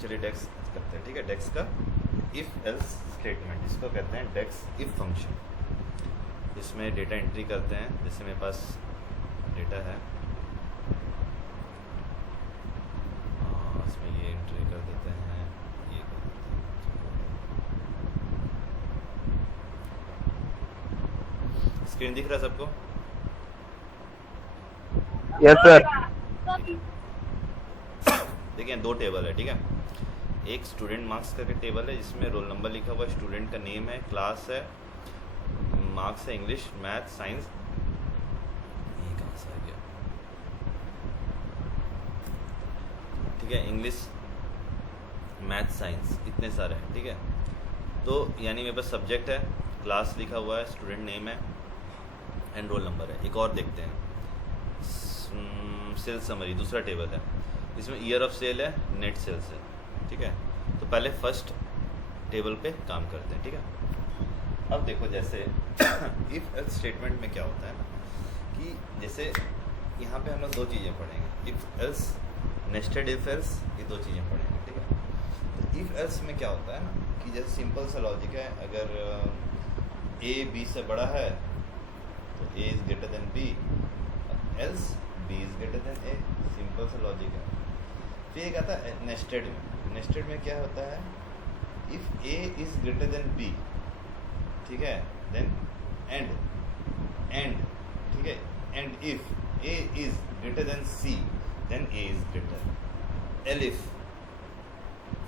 चलिए डेक्स करते हैं, ठीक है। डेक्स का इफ़ एल्स स्टेटमेंट, इसको कहते हैं डेक्स इफ फंक्शन। इसमें डेटा एंट्री करते हैं, जैसे मेरे पास डेटा है, इसमें ये एंट्री कर देते हैं, ये कर देते हैं। स्क्रीन दिख रहा है सबको? Yes sir. देखिए दो टेबल है, ठीक है। एक स्टूडेंट मार्क्स का टेबल है जिसमें रोल नंबर लिखा हुआ है, स्टूडेंट का नेम है, क्लास है, मार्क्स है इंग्लिश, मैथ, साइंस। ये कहाँ से आ गया? ठीक है, इंग्लिश, मैथ, साइंस, इतने सारे हैं, ठीक है। तो यानी मेरे पास सब्जेक्ट है, क्लास लिखा हुआ है, स्टूडेंट नेम है एंड रोल नंबर है। एक और देखते हैं, सेल समरी, दूसरा टेबल है, इसमें ईयर ऑफ सेल है, नेट सेल्स है, ठीक है। तो पहले फर्स्ट टेबल पे काम करते हैं, ठीक है। अब देखो जैसे इफ एल्स स्टेटमेंट में क्या होता है ना, कि जैसे यहाँ पे हम लोग दो चीज़ें पढ़ेंगे, if else, nested if else, ये दो चीज़ें पढ़ेंगे, ठीक है। तो इफ एल्स में क्या होता है ना, कि जैसे सिंपल सा लॉजिक है, अगर ए बी से बड़ा है तो A is greater than B, else B is greater than A, simple सा लॉजिक है। फिर एक आता है नेस्टेड में। नेस्टेड में क्या होता है, if A is greater than B, ठीक है, देन एंड, ठीक है, and if A is greater than C, then A is greater. Elif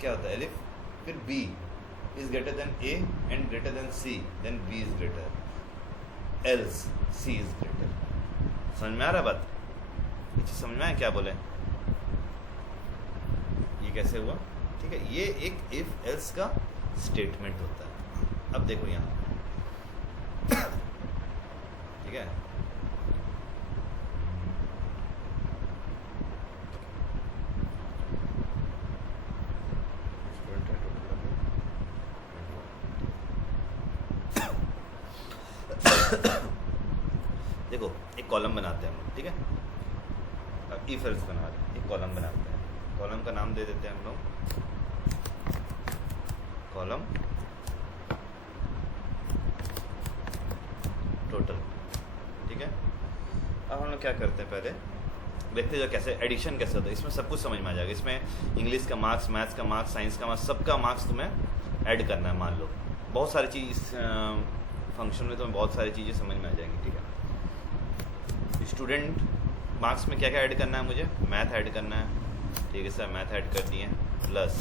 क्या होता है, एलिफ, फिर B is greater than A and greater than C, then B is greater, else C is greater. समझ में आ रहा है बात? ये चीज़ समझ में आया क्या बोले? ये कैसे हुआ, ठीक है। ये एक इफ एल्स का स्टेटमेंट होता है। अब देखो यहाँ, ठीक है, देखो एक कॉलम बनाते हैं हम लोग, ठीक है। अब इफ एल्स बना रहे हैं, एक कॉलम बनाते हैं, कॉलम का नाम दे देते हैं हम लोग कॉलम टोटल, ठीक है। अब हम लोग क्या करते हैं, पहले देखते हैं जो कैसे एडिशन कैसे होता है। इसमें सब कुछ समझ में आ जाएगा। इसमें इंग्लिश का मार्क्स, मैथ्स का मार्क्स, साइंस का मार्क्स, सबका मार्क्स तुम्हें ऐड करना है। मान लो बहुत सारी चीज़ इस फंक्शन में तुम्हें बहुत सारी चीज़ें समझ में आ जाएंगी, ठीक है। स्टूडेंट मार्क्स में क्या क्या ऐड करना है, मुझे मैथ ऐड करना है, ठीक है सर, मैथ ऐड कर दिए, प्लस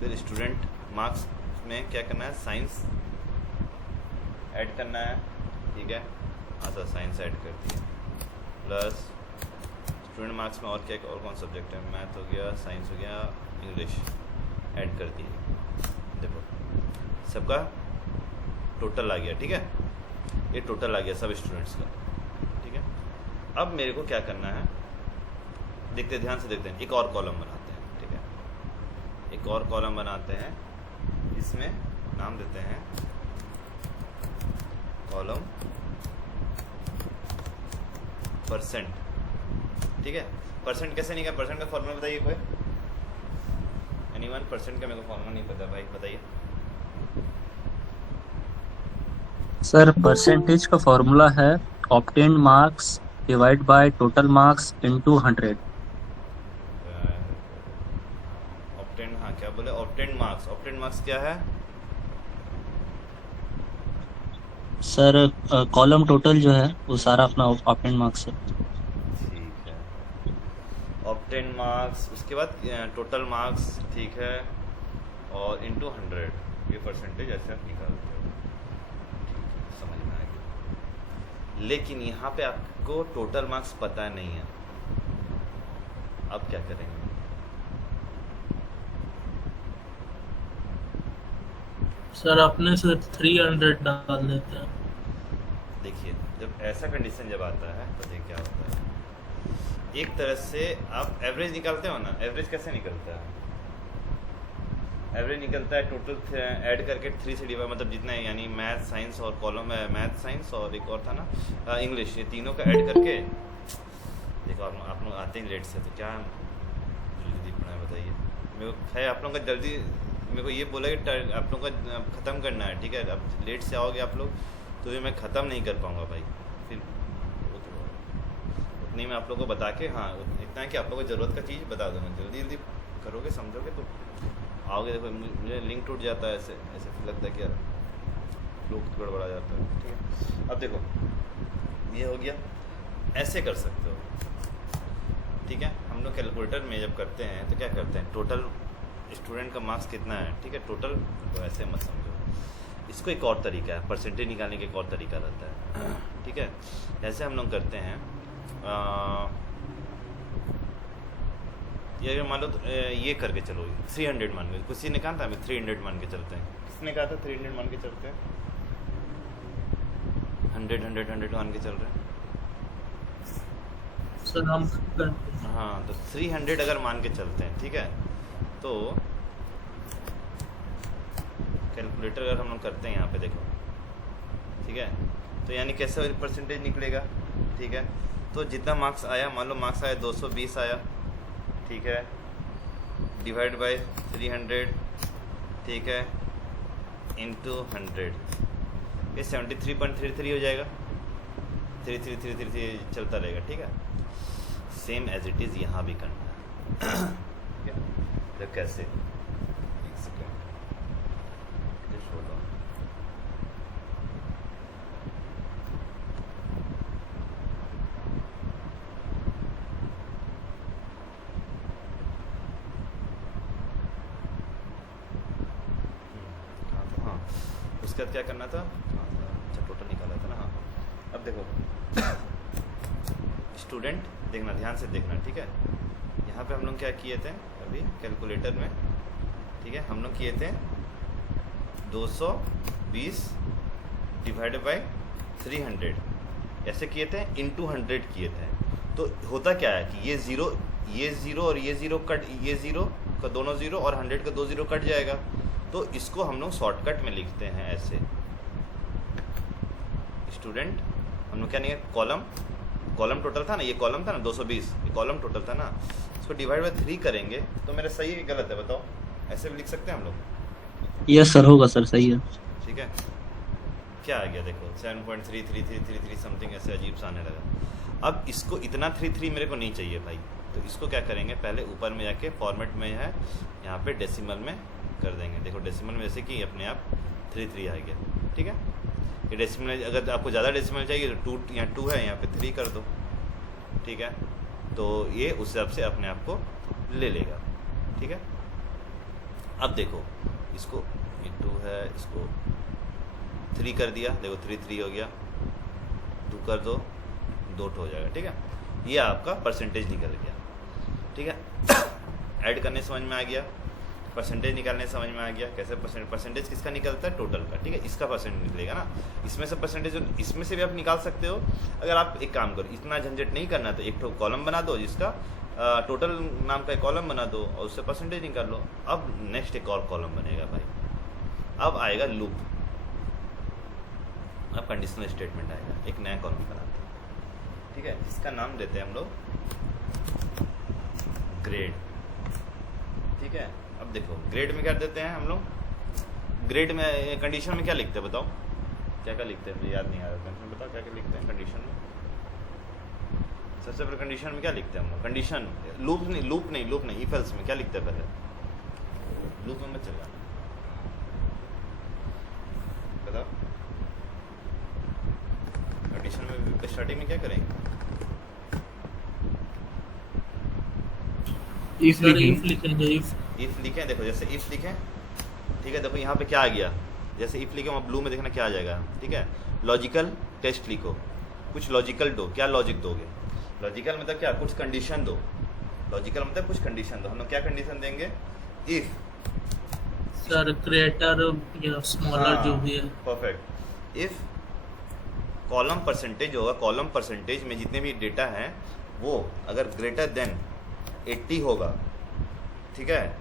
फिर स्टूडेंट मार्क्स में क्या करना है, साइंस ऐड करना है, ठीक है, हाँ सर, साइंस ऐड कर दिए, प्लस स्टूडेंट मार्क्स में और क्या, और कौन सब्जेक्ट है, मैथ हो गया, साइंस हो गया, इंग्लिश ऐड कर दिए। देखो सबका टोटल आ गया, ठीक है, ये टोटल आ गया सब स्टूडेंट्स का, ठीक है। अब मेरे को क्या करना है, देखते ध्यान से देखते हैं, एक और कॉलम बनाते हैं, ठीक है, एक और कॉलम बनाते हैं, इसमें नाम देते हैं कॉलम परसेंट, ठीक है। परसेंट कैसे निकाल, परसेंट का फॉर्मूला बताइए कोई, एनीवन? परसेंट का मेरे को फॉर्मूला नहीं पता भाई, बताइए। सर परसेंटेज का फॉर्मूला है obtained marks divide by total marks into 100। Obtained, हाँ क्या बोले, ऑब्टेन्ड मार्क्स, ऑब्टेन्ड मार्क्स क्या है सर कॉलम टोटल जो है वो सारा अपना ऑब्टेन्ड मार्क्स है। ठीक है, ऑब्टेन्ड मार्क्स, उसके बाद टोटल मार्क्स, ठीक है, और इनटू 100, ये परसेंटेज ऐसे आप निकालते हो, समझ में आ गया। लेकिन यहाँ पे आपको टोटल मार्क्स पता नहीं है, अब क्या करेंगे? सर अपने से 300 डाल देते हैं। देखिए जब ऐसा कंडीशन जब आता है तो देखिए क्या होता है, एक तरह से आप एवरेज निकालते हो ना, एवरेज कैसे निकलता है, एवरेज निकलता है टोटल ऐड करके 3 से डिवाइड, मतलब जितना है, यानी मैथ, साइंस और कॉलम है, मैथ, साइंस और एक और था ना इंग्लिश, ये तीनों का ऐड करके। देखो आप लोग आते हैं लेट से, तो क्या जल्दी पढ़ना है बताइए। मेरे को है आप लोगों का जल्दी, मेरे को ये बोला कि आप लोगों का ख़त्म करना है, ठीक है। अब लेट से आओगे आप लोग तो ये मैं ख़त्म नहीं कर पाऊँगा भाई, फिर उतनी मैं आप लोगों को बता के, हाँ इतना है कि आप लोगों को ज़रूरत का चीज़ बता दूँगा, जल्दी जल्दी करोगे समझोगे तो आओगे। देखो मुझे लिंक टूट जाता है, ऐसे ऐसे लगता है कि यार लोग गड़बड़ा जाता है, ठीक है। अब देखो ये हो गया, ऐसे कर सकते हो, ठीक है। हम लोग कैलकुलेटर में जब करते हैं तो क्या करते हैं, टोटल स्टूडेंट का मार्क्स कितना है, ठीक है, टोटल, तो ऐसे मत समझो। इसको एक और तरीका है, परसेंटेज निकालने का एक और तरीका रहता है, ठीक है। जैसे हम लोग करते हैं ये मान लो ये करके चलो 300 मान के, किसी ने कहा था हमें 300 मान के चलते हैं, किसने कहा था 300 मान के चलते हैं, 100 मान के चल रहे हैं सर हम करते हैं। हाँ, तो 300 अगर मान के चलते हैं, ठीक है, तो कैलकुलेटर अगर हम लोग करते हैं यहाँ पे देखो, ठीक है, तो यानी कैसे परसेंटेज निकलेगा, ठीक है। तो जितना मार्क्स आया, मान लो मार्क्स आया 220 आया, ठीक है, डिवाइड बाय 300, ठीक है, इंटू 100, ये 73.33 हो जाएगा, 33 चलता रहेगा, ठीक है। सेम एज इट इज़ यहाँ भी करना है, ठीक है। तो कैसे, एक सेकेंड, जस्ट होल्ड ऑन। हाँ, उसके बाद क्या करना था, अच्छा टोटल निकाला था ना। हाँ, अब देखो स्टूडेंट, देखना ध्यान से देखना, ठीक है। यहाँ पे हम लोग क्या किए थे अभी कैलकुलेटर में, ठीक है, हम लोग किए थे 220 डिवाइड बाय 300, ऐसे किए थे, इंटू 100 किए थे। तो होता क्या है कि ये ज़ीरो और ये ज़ीरो कट, ये ज़ीरो का दोनों ज़ीरो और 100 का 2 ज़ीरो कट जाएगा, तो इसको हम लोग शॉर्टकट में लिखते हैं ऐसे। स्टूडेंट हम लोग क्या नहीं, कॉलम टोटल था ना, ये कॉलम था ना 220, ये कॉलम टोटल था ना, इसको डिवाइड बाय 3 करेंगे तो मेरा सही है कि गलत है बताओ, ऐसे भी लिख सकते हैं हम लोग। यस सर, होगा सर, सही है। ठीक है, क्या आ गया देखो 7.33333 समथिंग, ऐसे अजीब सा आने लगा। अब इसको इतना 33 मेरे को नहीं चाहिए भाई, तो इसको क्या करेंगे, पहले ऊपर में जाके फॉर्मेट में है, यहाँ पे डेसिमल में कर देंगे। देखो डेसिमल में जैसे कि अपने आप 33 आ गया, ठीक है। ये डेसिमल, अगर आपको ज़्यादा डेसिमल चाहिए तो 2, यहाँ 2 है, यहाँ पे 3 कर दो, ठीक है। तो ये उस हिसाब से अपने आप को ले लेगा, ठीक है। अब देखो इसको, ये 2 है, इसको 3 कर दिया, देखो 3 हो गया, 2 कर दो, 2 हो जाएगा, ठीक है। ये आपका परसेंटेज निकल गया, ठीक है। ऐड करने समझ में आ गया, परसेंटेज निकालने समझ में आ गया, कैसे परसेंटेज किसका निकलता है, टोटल का, ठीक है। इसका परसेंटेज निकलेगा ना, इसमें से परसेंटेज, इसमें से भी आप निकाल सकते हो। अगर आप एक काम करो, इतना झंझट नहीं करना तो एक कॉलम बना दो, जिसका टोटल नाम का एक कॉलम बना दो और उससे परसेंटेज निकाल लो। अब नेक्स्ट एक और कॉलम बनेगा भाई, अब आएगा लूप, अब कंडीशनल स्टेटमेंट आएगा, एक नया कॉलम बनाते हैं, ठीक है, जिसका नाम देते हैं हम लोग ग्रेड, ठीक है। अब देखो ग्रेड में क्या देते हैं हम लोग, ग्रेड में कंडीशन में क्या लिखते हैं बताओ, क्या क्या लिखते हैं, मुझे याद नहीं आ रहा, कंडीशन बताओ क्या क्या लिखते हैं कंडीशन में। सबसे पहले कंडीशन में क्या लिखते हैं हम लोग, कंडीशन लूप नहीं, इफ एल्स में क्या लिखते हैं पहले, लूप में मत चल जाना, बताओ कंडीशन में स्टार्टिंग में क्या करेंगे, इफ लिखेंगे, इफ लिखें। देखो जैसे इफ लिखें, ठीक है, देखो यहाँ पे क्या आ गया, जैसे इफ लिखे वहाँ ब्लू में देखना क्या आ जाएगा, ठीक है। लॉजिकल टेस्ट लिखो, कुछ लॉजिकल दो, क्या लॉजिक दोगे, लॉजिकल मतलब क्या, कुछ कंडीशन दो, लॉजिकल मतलब कुछ कंडीशन दो। हम लोग क्या कंडीशन देंगे, इफ सर ग्रेटर या स्मॉलर जो भी है, परफेक्ट। इफ कॉलम परसेंटेज होगा, कॉलम परसेंटेज में जितने भी डेटा हैं वो अगर ग्रेटर देन 80 होगा, ठीक है,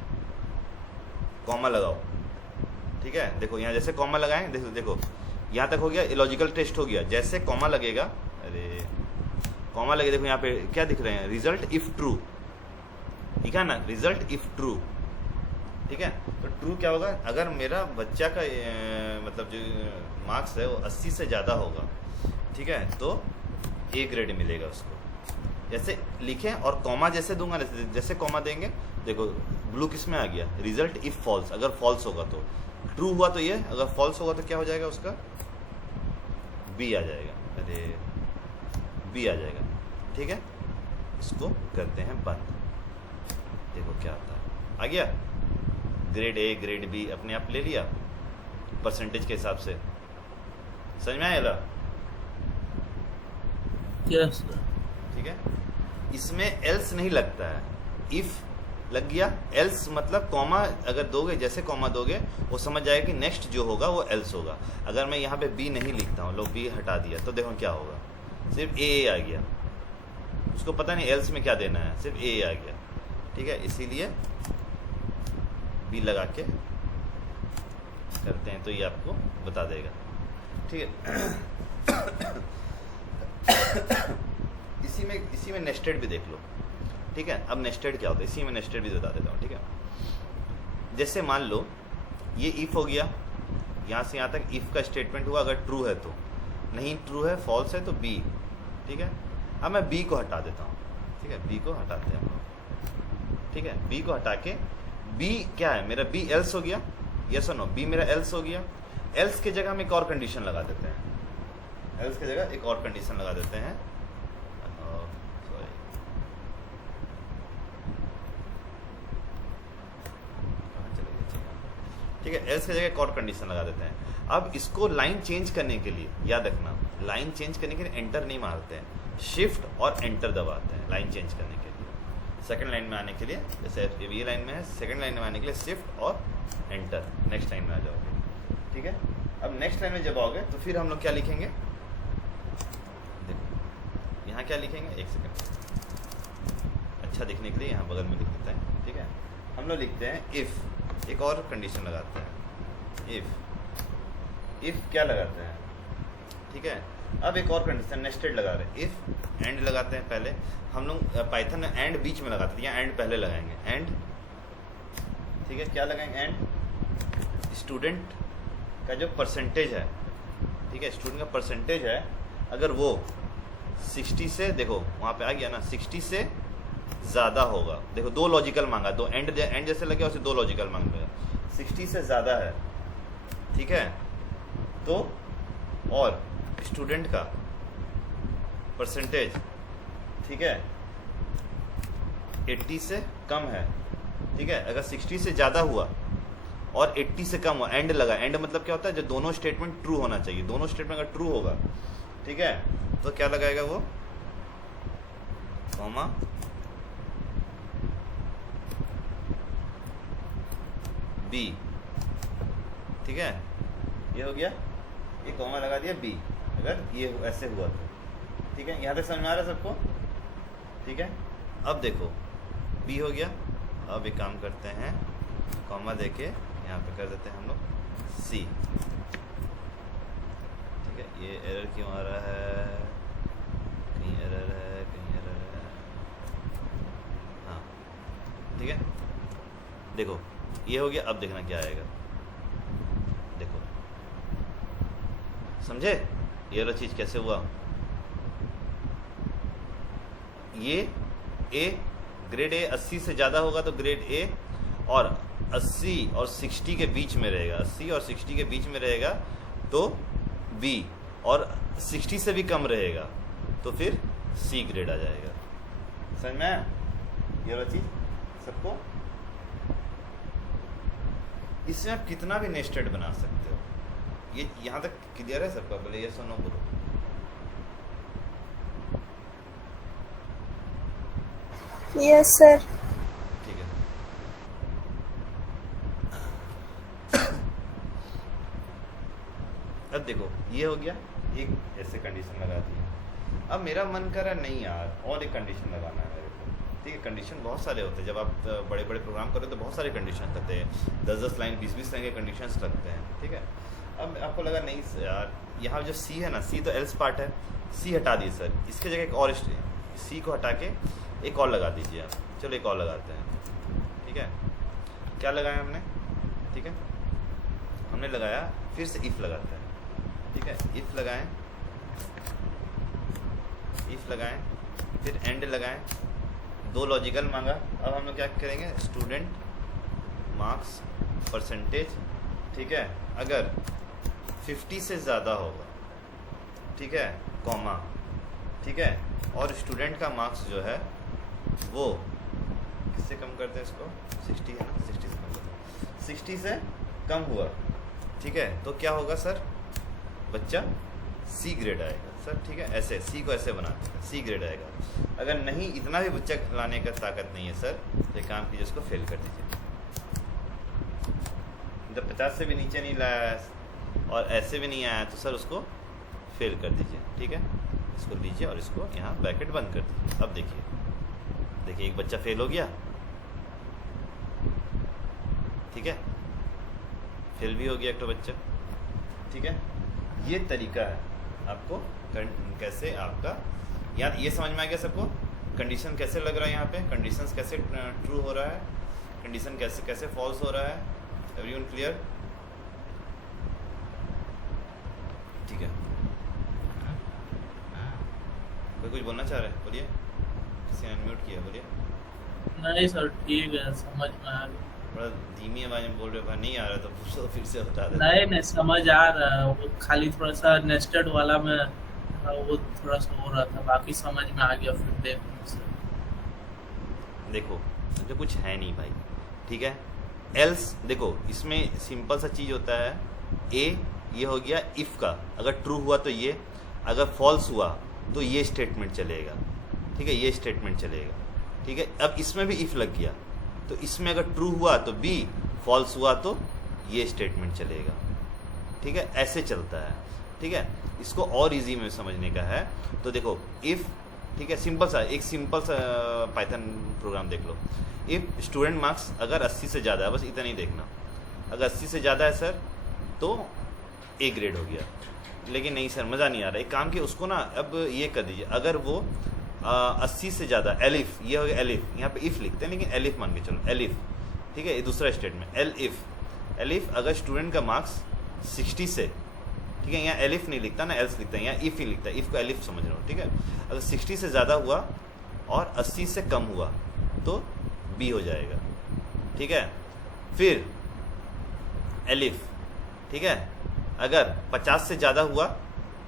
कॉमा लगाओ, ठीक है। देखो यहाँ जैसे कॉमा लगाएं, देखो यहाँ तक हो गया, लॉजिकल टेस्ट हो गया, जैसे कॉमा लगेगा, अरे कॉमा लगे, देखो यहाँ पे क्या दिख रहे हैं, रिजल्ट इफ ट्रू, ठीक है ना, रिजल्ट इफ ट्रू, ठीक है। तो ट्रू क्या होगा, अगर मेरा बच्चा का मतलब जो मार्क्स है वो 80 से ज़्यादा होगा, ठीक है, तो ए ग्रेड मिलेगा उसको। जैसे लिखें और कॉमा जैसे दूंगा, जैसे कॉमा देंगे, देखो ब्लू किस में आ गया, रिजल्ट इफ फॉल्स, अगर फॉल्स होगा तो ट्रू हुआ तो ये, अगर फॉल्स होगा तो क्या हो जाएगा उसका, बी आ जाएगा, अरे बी आ जाएगा, ठीक है। इसको करते हैं बंद, देखो क्या आता है, आ गया ग्रेड ए ग्रेड बी अपने आप ले लिया परसेंटेज के हिसाब से, समझ में आया? Yes sir. ठीक है, इसमें एल्स नहीं लगता है, इफ लग गया, एल्स मतलब कॉमा अगर दोगे, जैसे कॉमा दोगे वो समझ जाएगा कि नेक्स्ट जो होगा वो एल्स होगा। अगर मैं यहाँ पे बी नहीं लिखता हूँ, लो बी हटा दिया, तो देखो क्या होगा, सिर्फ ए आ गया, उसको पता नहीं एल्स में क्या देना है, सिर्फ ए आ गया, ठीक है। इसीलिए बी लगा के करते हैं तो ये आपको बता देगा, ठीक है। इसी में नेस्टेड भी देख लो, ठीक है। अब नेस्टेड क्या होता है, इसी में नेस्टेड भी बता देता हूँ, ठीक है। जैसे मान लो ये इफ हो गया, यहाँ से यहाँ तक इफ का स्टेटमेंट हुआ, अगर ट्रू है तो, नहीं ट्रू है फॉल्स है तो बी, ठीक है। अब मैं बी को हटा देता हूँ, ठीक है, बी को हटाते हैं हम लोग, ठीक है। बी को हटा के, बी क्या है मेरा, बी एल्स हो गया, यस और नो, बी मेरा एल्स हो गया। एल्स की जगह हम एक और कंडीशन लगा देते हैं, एल्स की जगह एक और कंडीशन लगा देते हैं, सॉरी, ठीक है, एल्स की जगह एक और कंडीशन लगा देते हैं। अब इसको लाइन चेंज करने के लिए याद रखना, लाइन चेंज करने के लिए एंटर नहीं मारते हैं, शिफ्ट और एंटर दबाते हैं लाइन चेंज करने के लिए। सेकंड लाइन में आने के लिए, जैसे ये लाइन में है, सेकंड लाइन में आने के लिए शिफ्ट और एंटर, नेक्स्ट लाइन में आ जाओगे, ठीक है। अब नेक्स्ट लाइन में जब आओगे तो फिर हम लोग क्या लिखेंगे, देखो यहाँ क्या लिखेंगे, एक सेकंड, अच्छा दिखने के लिए यहाँ बगल में लिख देते हैं, ठीक है। हम लोग लिखते हैं इफ़, एक और कंडीशन लगाते हैं, इफ़ क्या लगाते हैं, ठीक है। अब एक और कंडीशन नेस्टेड लगा रहे हैं, इफ़ एंड लगाते हैं। पहले हम लोग पाइथन में एंड बीच में लगाते थे, यहाँ एंड पहले लगाएंगे, एंड, ठीक है। क्या लगाएंगे, एंड स्टूडेंट का जो परसेंटेज है, ठीक है, स्टूडेंट का परसेंटेज है, अगर वो 60 से, देखो वहाँ पे आ गया ना, 60 से ज़्यादा होगा, देखो दो लॉजिकल मांगा, दो एंड जैसे लगे उसे दो लॉजिकल मांग लिया, 60 से ज़्यादा है, ठीक है, तो और स्टूडेंट का परसेंटेज, ठीक है, 80 से कम है, ठीक है। अगर 60 से ज़्यादा हुआ और 80 से कम हुआ, एंड लगा, एंड मतलब क्या होता है, जो दोनों स्टेटमेंट ट्रू होना चाहिए, दोनों स्टेटमेंट अगर ट्रू होगा, ठीक है, तो क्या लगाएगा वो, कॉमा बी, ठीक है, ये हो गया, ये कॉमा लगा दिया बी, अगर ये ऐसे हुआ तो, ठीक है। यहाँ तक समझ में आ रहा है सबको, ठीक है। अब देखो बी हो गया, अब एक काम करते हैं, कॉमा देके यहाँ पे कर देते हैं हम लोग सी, ठीक है। ये एरर क्यों आ रहा है, कहीं एरर है, कहीं एरर है, हाँ, ठीक है। देखो ये हो गया, अब देखना क्या आएगा, देखो समझे ये वाला चीज़ कैसे हुआ। ये ए ग्रेड ए 80 से ज़्यादा होगा तो ग्रेड ए, और 80 और 60 के बीच में रहेगा, 80 और 60 के बीच में रहेगा तो बी, और 60 से भी कम रहेगा तो फिर सी ग्रेड आ जाएगा। समझ में आया ये वाला चीज़ सबको। इससे आप कितना भी नेस्टेड बना सकते हो। ये यहाँ तक क्लियर है सबका, बोले ये सुनो बोलो। Yes sir. ठीक है, अब देखो ये हो गया, एक ऐसे कंडीशन लगा दी है। अब मेरा मन कर रहा नहीं यार और एक कंडीशन लगाना है मेरे को, ठीक है। कंडीशन बहुत सारे होते हैं, जब आप बड़े बड़े प्रोग्राम करो तो बहुत सारे कंडीशन लगते हैं, 10-10 लाइन 20-20 लाइन के कंडीशंस लगते हैं, ठीक है। अब आपको लगा नहीं यार, यहाँ जो सी है ना, सी तो एल्स पार्ट है, सी हटा दिए सर, इसके जगह एक और सी को हटा के एक और लगा दीजिए आप। चलो एक और लगाते हैं, ठीक है। क्या लगाया हमने, ठीक है, हमने लगाया, फिर से इफ़ लगाता है, ठीक है, इफ़ लगाएं, फिर एंड लगाएं, दो लॉजिकल मांगा। अब हम लोग क्या करेंगे, स्टूडेंट मार्क्स परसेंटेज, ठीक है, अगर 50 से ज़्यादा होगा, ठीक है, कॉमा, ठीक है, और स्टूडेंट का मार्क्स जो है वो किससे कम करते हैं इसको, 60 है ना, 60 से कम करते हैं, 60 से कम हुआ, ठीक है, तो क्या होगा सर, बच्चा सी ग्रेड आएगा सर, ठीक है, ऐसे सी को ऐसे बनाते हैं, सी ग्रेड आएगा। अगर नहीं, इतना भी बच्चा लाने का ताकत नहीं है सर, तो एक काम कीजिए, उसको फेल कर दीजिए। जब 50 से भी नीचे नहीं लाया और ऐसे भी नहीं आया तो सर उसको फेल कर दीजिए, ठीक है, इसको लीजिए और इसको यहाँ ब्रैकेट बंद कर दीजिए। अब देखिए एक बच्चा फेल हो गया, ठीक है, फेल भी हो गया एक तो बच्चा, ठीक है। ये तरीका है आपको कैसे आपका यहाँ, ये समझ में आ गया सबको, कंडीशन कैसे लग रहा है यहाँ पे, कंडीशंस कैसे ट्रू हो रहा है, कंडीशन कैसे कैसे फॉल्स हो रहा है, एवरीवन क्लियर, ठीक है। कोई कुछ बोलना चाह रहे हैं, बोलिए, किसी ने अनम्यूट किया, बोलिए। नहीं सर ठीक है, समझ में आ गया। बड़ा धीमी आवाज में बोल रहे हो, नहीं आ रहा तो पूछो, फिर से बता दे। नहीं समझ आ रहा है, वो खाली थोड़ा सा नेस्टेड वाला में वो थोड़ा सा हो रहा था, बाकी समझ में आ गया फिर देखने से। देखो जो कुछ है नहीं भाई, ठीक है, एल्स देखो इसमें सिंपल सा चीज़ होता है, ए ये हो गया इफ़ का, अगर ट्रू हुआ तो ये, अगर फॉल्स हुआ तो ये स्टेटमेंट चलेगा, ठीक है, ये स्टेटमेंट चलेगा, ठीक है। अब इसमें भी इफ़ लग गया, तो इसमें अगर ट्रू हुआ तो बी, फॉल्स हुआ तो ये स्टेटमेंट चलेगा, ठीक है, ऐसे चलता है, ठीक है। इसको और इजी में समझने का है तो देखो इफ़, ठीक है, सिंपल सा पाइथन प्रोग्राम देख लो। इफ़ स्टूडेंट मार्क्स अगर 80 से ज़्यादा है, बस इतना ही देखना, अगर 80 से ज़्यादा है सर तो ए ग्रेड हो गया, लेकिन नहीं सर मज़ा नहीं आ रहा, एक काम किया उसको ना, अब ये कर दीजिए, अगर वो 80 से ज़्यादा, एलिफ, ये हो गया एलिफ, यहाँ पे इफ़ लिखते हैं लेकिन एलिफ मान के चलो, एलिफ, ठीक है, ये दूसरा स्टेटमेंट, एलिफ अगर स्टूडेंट का मार्क्स 60 से, ठीक है, यहाँ एलिफ नहीं लिखता ना, एल्स लिखता है, यहाँ इफ़ ही लिखता है, इफ़ को एलिफ समझ रहा हूँ, ठीक है। अगर 60 से ज़्यादा हुआ और 80 से कम हुआ तो बी हो जाएगा, ठीक है। फिर एलिफ, ठीक है, अगर 50 से ज़्यादा हुआ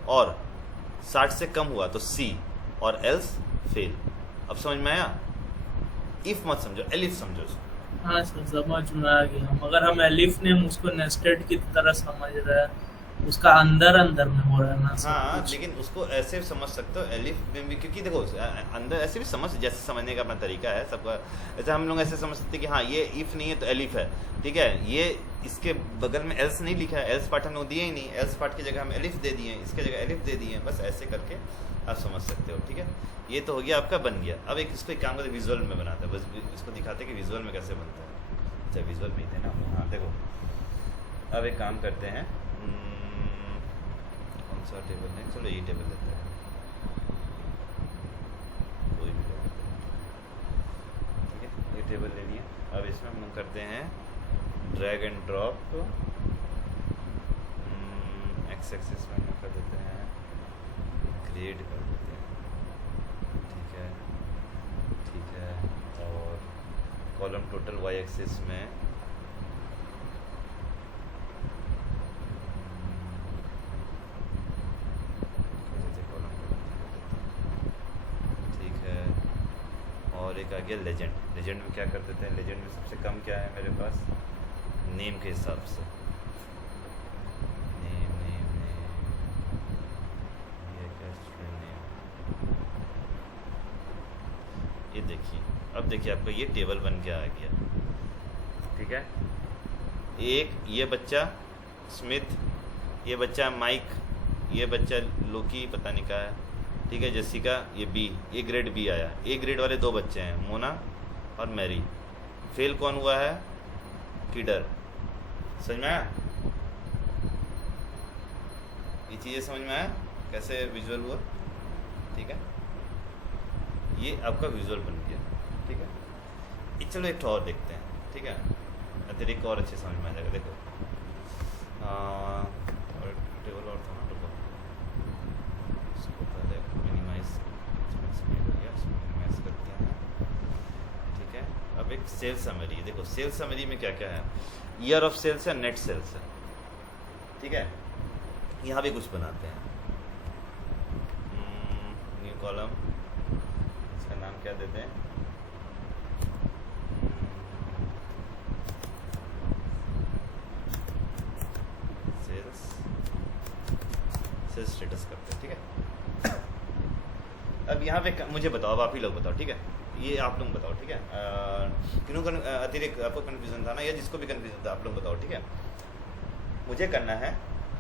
और 60 से कम हुआ तो सी, और एल्स फेल। अब समझ में आया, इफ़ मत समझो, एलिफ समझो उसको। हाँ सर समझ में आ गया, मगर हम एलिफ ने उसको नेस्टेड की तरह समझ रहे हैं, उसका अंदर में हो रहा है ना सब हाँ कुछ। लेकिन उसको ऐसे समझ सकते हो एलिफ में भी, क्योंकि देखो अंदर ऐसे भी जैसे समझने का अपना तरीका है सबका। ऐसे हम लोग ऐसे समझ सकते हैं कि हाँ ये इफ़ नहीं है तो एलिफ है, ठीक है, ये इसके बगल में एल्स नहीं लिखा है, एल्स पार्ट हम लोग दिए ही नहीं, एल्स पार्ट की जगह हम एलिफ दे दिए, इसके जगह एलिफ दे दिए, बस ऐसे करके आप समझ सकते हो, ठीक है। ये तो हो गया आपका, बन गया। अब एक इसको एक काम करते विजुअल में बनाते हैं, बस इसको दिखाते हैं कि विजुअल में कैसे बनता है। अच्छा विजुअल में ही थे ना, हाँ देखो अब एक काम करते हैं, कौन सा टेबल नहीं, चलो ये टेबल लेते हैं, कोई भी टेबल, ठीक है, ये टेबल ले लिया। अब इसमें हम लोग करते हैं drag and drop, x axis में हम लोग कर देते हैं ग्रेड कर देते हैं, ठीक है, और कॉलम टोटल वाई एक्सिस में और एक आ गया लेजेंड। लेजेंड में क्या कर देते हैं, लेजेंड में सबसे कम क्या है मेरे पास, नेम के हिसाब से, नेम ये क्या स्टूडेंट नेम, ये देखिए, अब देखिए आपका ये टेबल बन के आ गया, ठीक है। एक ये बच्चा स्मिथ, ये बच्चा माइक, ये बच्चा लोकी पता नहीं क्या है, ठीक है, जेसिका, ये बी, ये ग्रेड बी आया। ए ग्रेड वाले दो बच्चे हैं, मोना और मैरी। फेल कौन हुआ है, किडर। समझ में आया, ये चीज़ें समझ में आया कैसे विजुअल हुआ, ठीक है, ये आपका विजुअल बन गया, ठीक है। चलो एक और देखते हैं, ठीक है, अतिरिक्त और अच्छे समझ में आ जाएगा। देखो और टेबल और था ना, रुको इसको पहले मिनिमाइज स्पीड हो गया, इसको मिनिमाइज करते हैं। ठीक है, अब एक सेल समरी। देखो सेल समरी में क्या क्या है, ईयर ऑफ सेल्स है, नेट सेल्स है। ठीक है, यहाँ भी कुछ बनाते हैं। न्यू कॉलम, इसका नाम क्या देते हैं, सेल्स स्टेटस करते हैं। ठीक है, अब यहाँ पे मुझे बताओ, अब आप ही लोग बताओ। ठीक है, ये आप लोग बताओ। ठीक है, किन्हों अतिरिक्त आपको कन्फ्यूजन था ना, या जिसको भी कन्फ्यूजन था आप लोग बताओ। ठीक है, मुझे करना है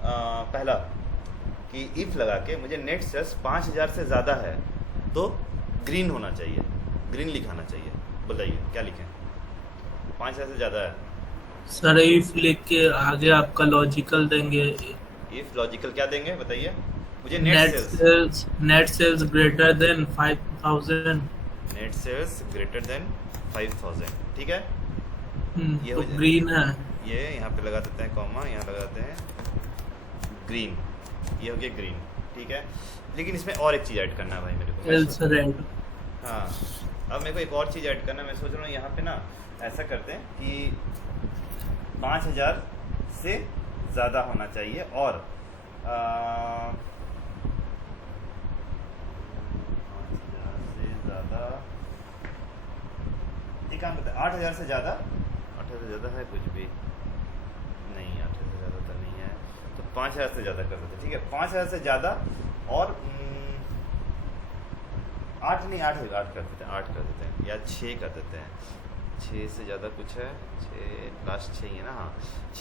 पहला कि इफ़ लगा के मुझे नेट सेल्स 5000 से ज़्यादा है तो ग्रीन होना चाहिए, ग्रीन लिखाना चाहिए। बताइए क्या लिखें, 5000 से ज़्यादा है। सर इफ लिख के आगे आपका लॉजिकल देंगे। इफ़ लॉजिकल क्या देंगे बताइए मुझे। Net sales greater than 5000। Net sales greater than 5000। ठीक है, ये तो हो जाए। ग्रीन है। ये यहाँ पे लगा देते हैं कॉमा, यहाँ लगा देते हैं ग्रीन, ये हो गया ग्रीन। ठीक है, लेकिन इसमें और एक चीज़ ऐड करना है भाई मेरे को। Else red. हाँ, अब मेरे को एक और चीज़ ऐड करना है। मैं सोच रहा हूँ यहाँ पे ना ऐसा करते हैं कि 5000 से ज़्यादा होना चाहिए और 5000 से ज़्यादा, एक काम करते हैं 8000 से ज़्यादा। 8000 से ज़्यादा है कुछ भी नहीं, 8000 से ज़्यादा तो नहीं है, तो 5000 से ज़्यादा कर देते हैं। ठीक है, 5000 से ज़्यादा और 8 नहीं, 8 कर देते हैं, 8 कर देते हैं या 6 कर देते हैं। 6 से ज़्यादा कुछ है, 6 लास्ट 6 ही है ना। हाँ,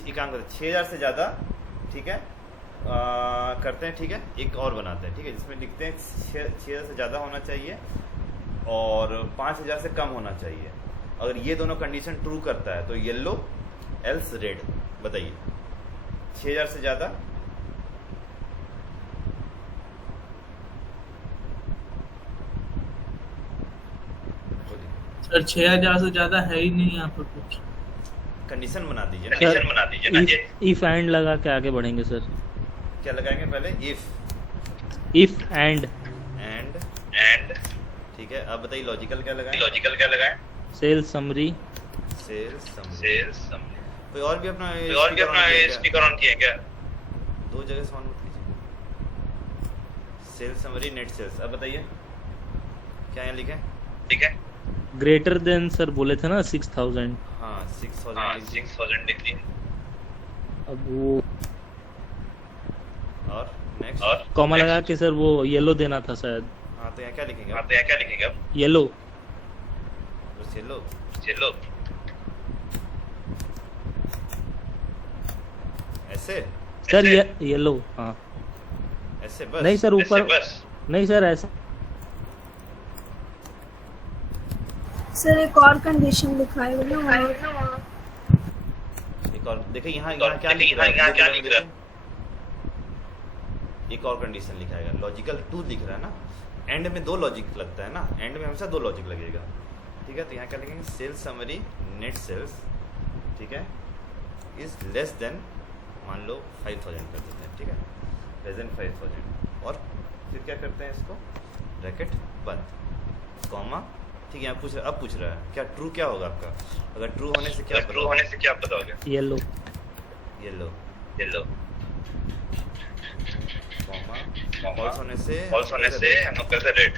एक काम करते हैं 6000 से ज़्यादा। ठीक है, करते हैं। ठीक है, एक और बनाते हैं। ठीक है, जिसमें लिखते हैं 6000 से ज़्यादा होना चाहिए और 5000 से कम होना चाहिए। अगर ये दोनों कंडीशन ट्रू करता है तो येलो, एल्स रेड। बताइए 6000 से ज़्यादा, सर 6000 से ज्यादा है ही नहीं यहाँ पर कुछ। कंडीशन बना दीजिए ना। सर, कंडीशन बना दीजिए ना। इफ एंड लगा के आगे बढ़ेंगे सर। क्या लगाएंगे पहले, इफ एंड एंड। ठीक है, अब बताइए लॉजिकल क्या लगाएं। Sales summary. Sales summary. कोई और भी अपना स्पीकर ऑन किया क्या? दो जगह से ऑन मत कीजिए। Sales summary, net sales. अब बताइए क्या यहाँ लिखें। ठीक है, ग्रेटर देन सर बोले थे ना 6000। हाँ 6000 लिख दिए। अब वो और नेक्स्ट कॉमा लगा के सर वो येलो देना था शायद। हाँ तो यहाँ क्या लिखेंगे अब? येलो। चलो ऐसे सर येलो। हाँ ऐसे बस। नहीं सर ऊपर, नहीं सर ऐसा। सर एक और कंडीशन लिखा है ना। एक और देखिए यहाँ क्या लिख रहा है। एक और कंडीशन लिखाएगा, लॉजिकल 2 दिख रहा है ना। एंड में 2 लॉजिक लगता है ना, एंड में हमेशा 2 लॉजिक लगेगा। ठीक है, तो यहाँ क्या लिखेंगे, सेल्स समरी नेट सेल्स। ठीक है, इज लेस देन, मान लो 5000 कर देते हैं। ठीक है, लेस देन 5000 और फिर क्या करते हैं इसको ब्रैकेट बंद, कॉमा। ठीक है, अब पूछ रहा है क्या ट्रू क्या होगा आपका। अगर ट्रू होने से क्या बताओगे? येलो। कॉमा, फॉल्स होने से हम लोग करते रेड।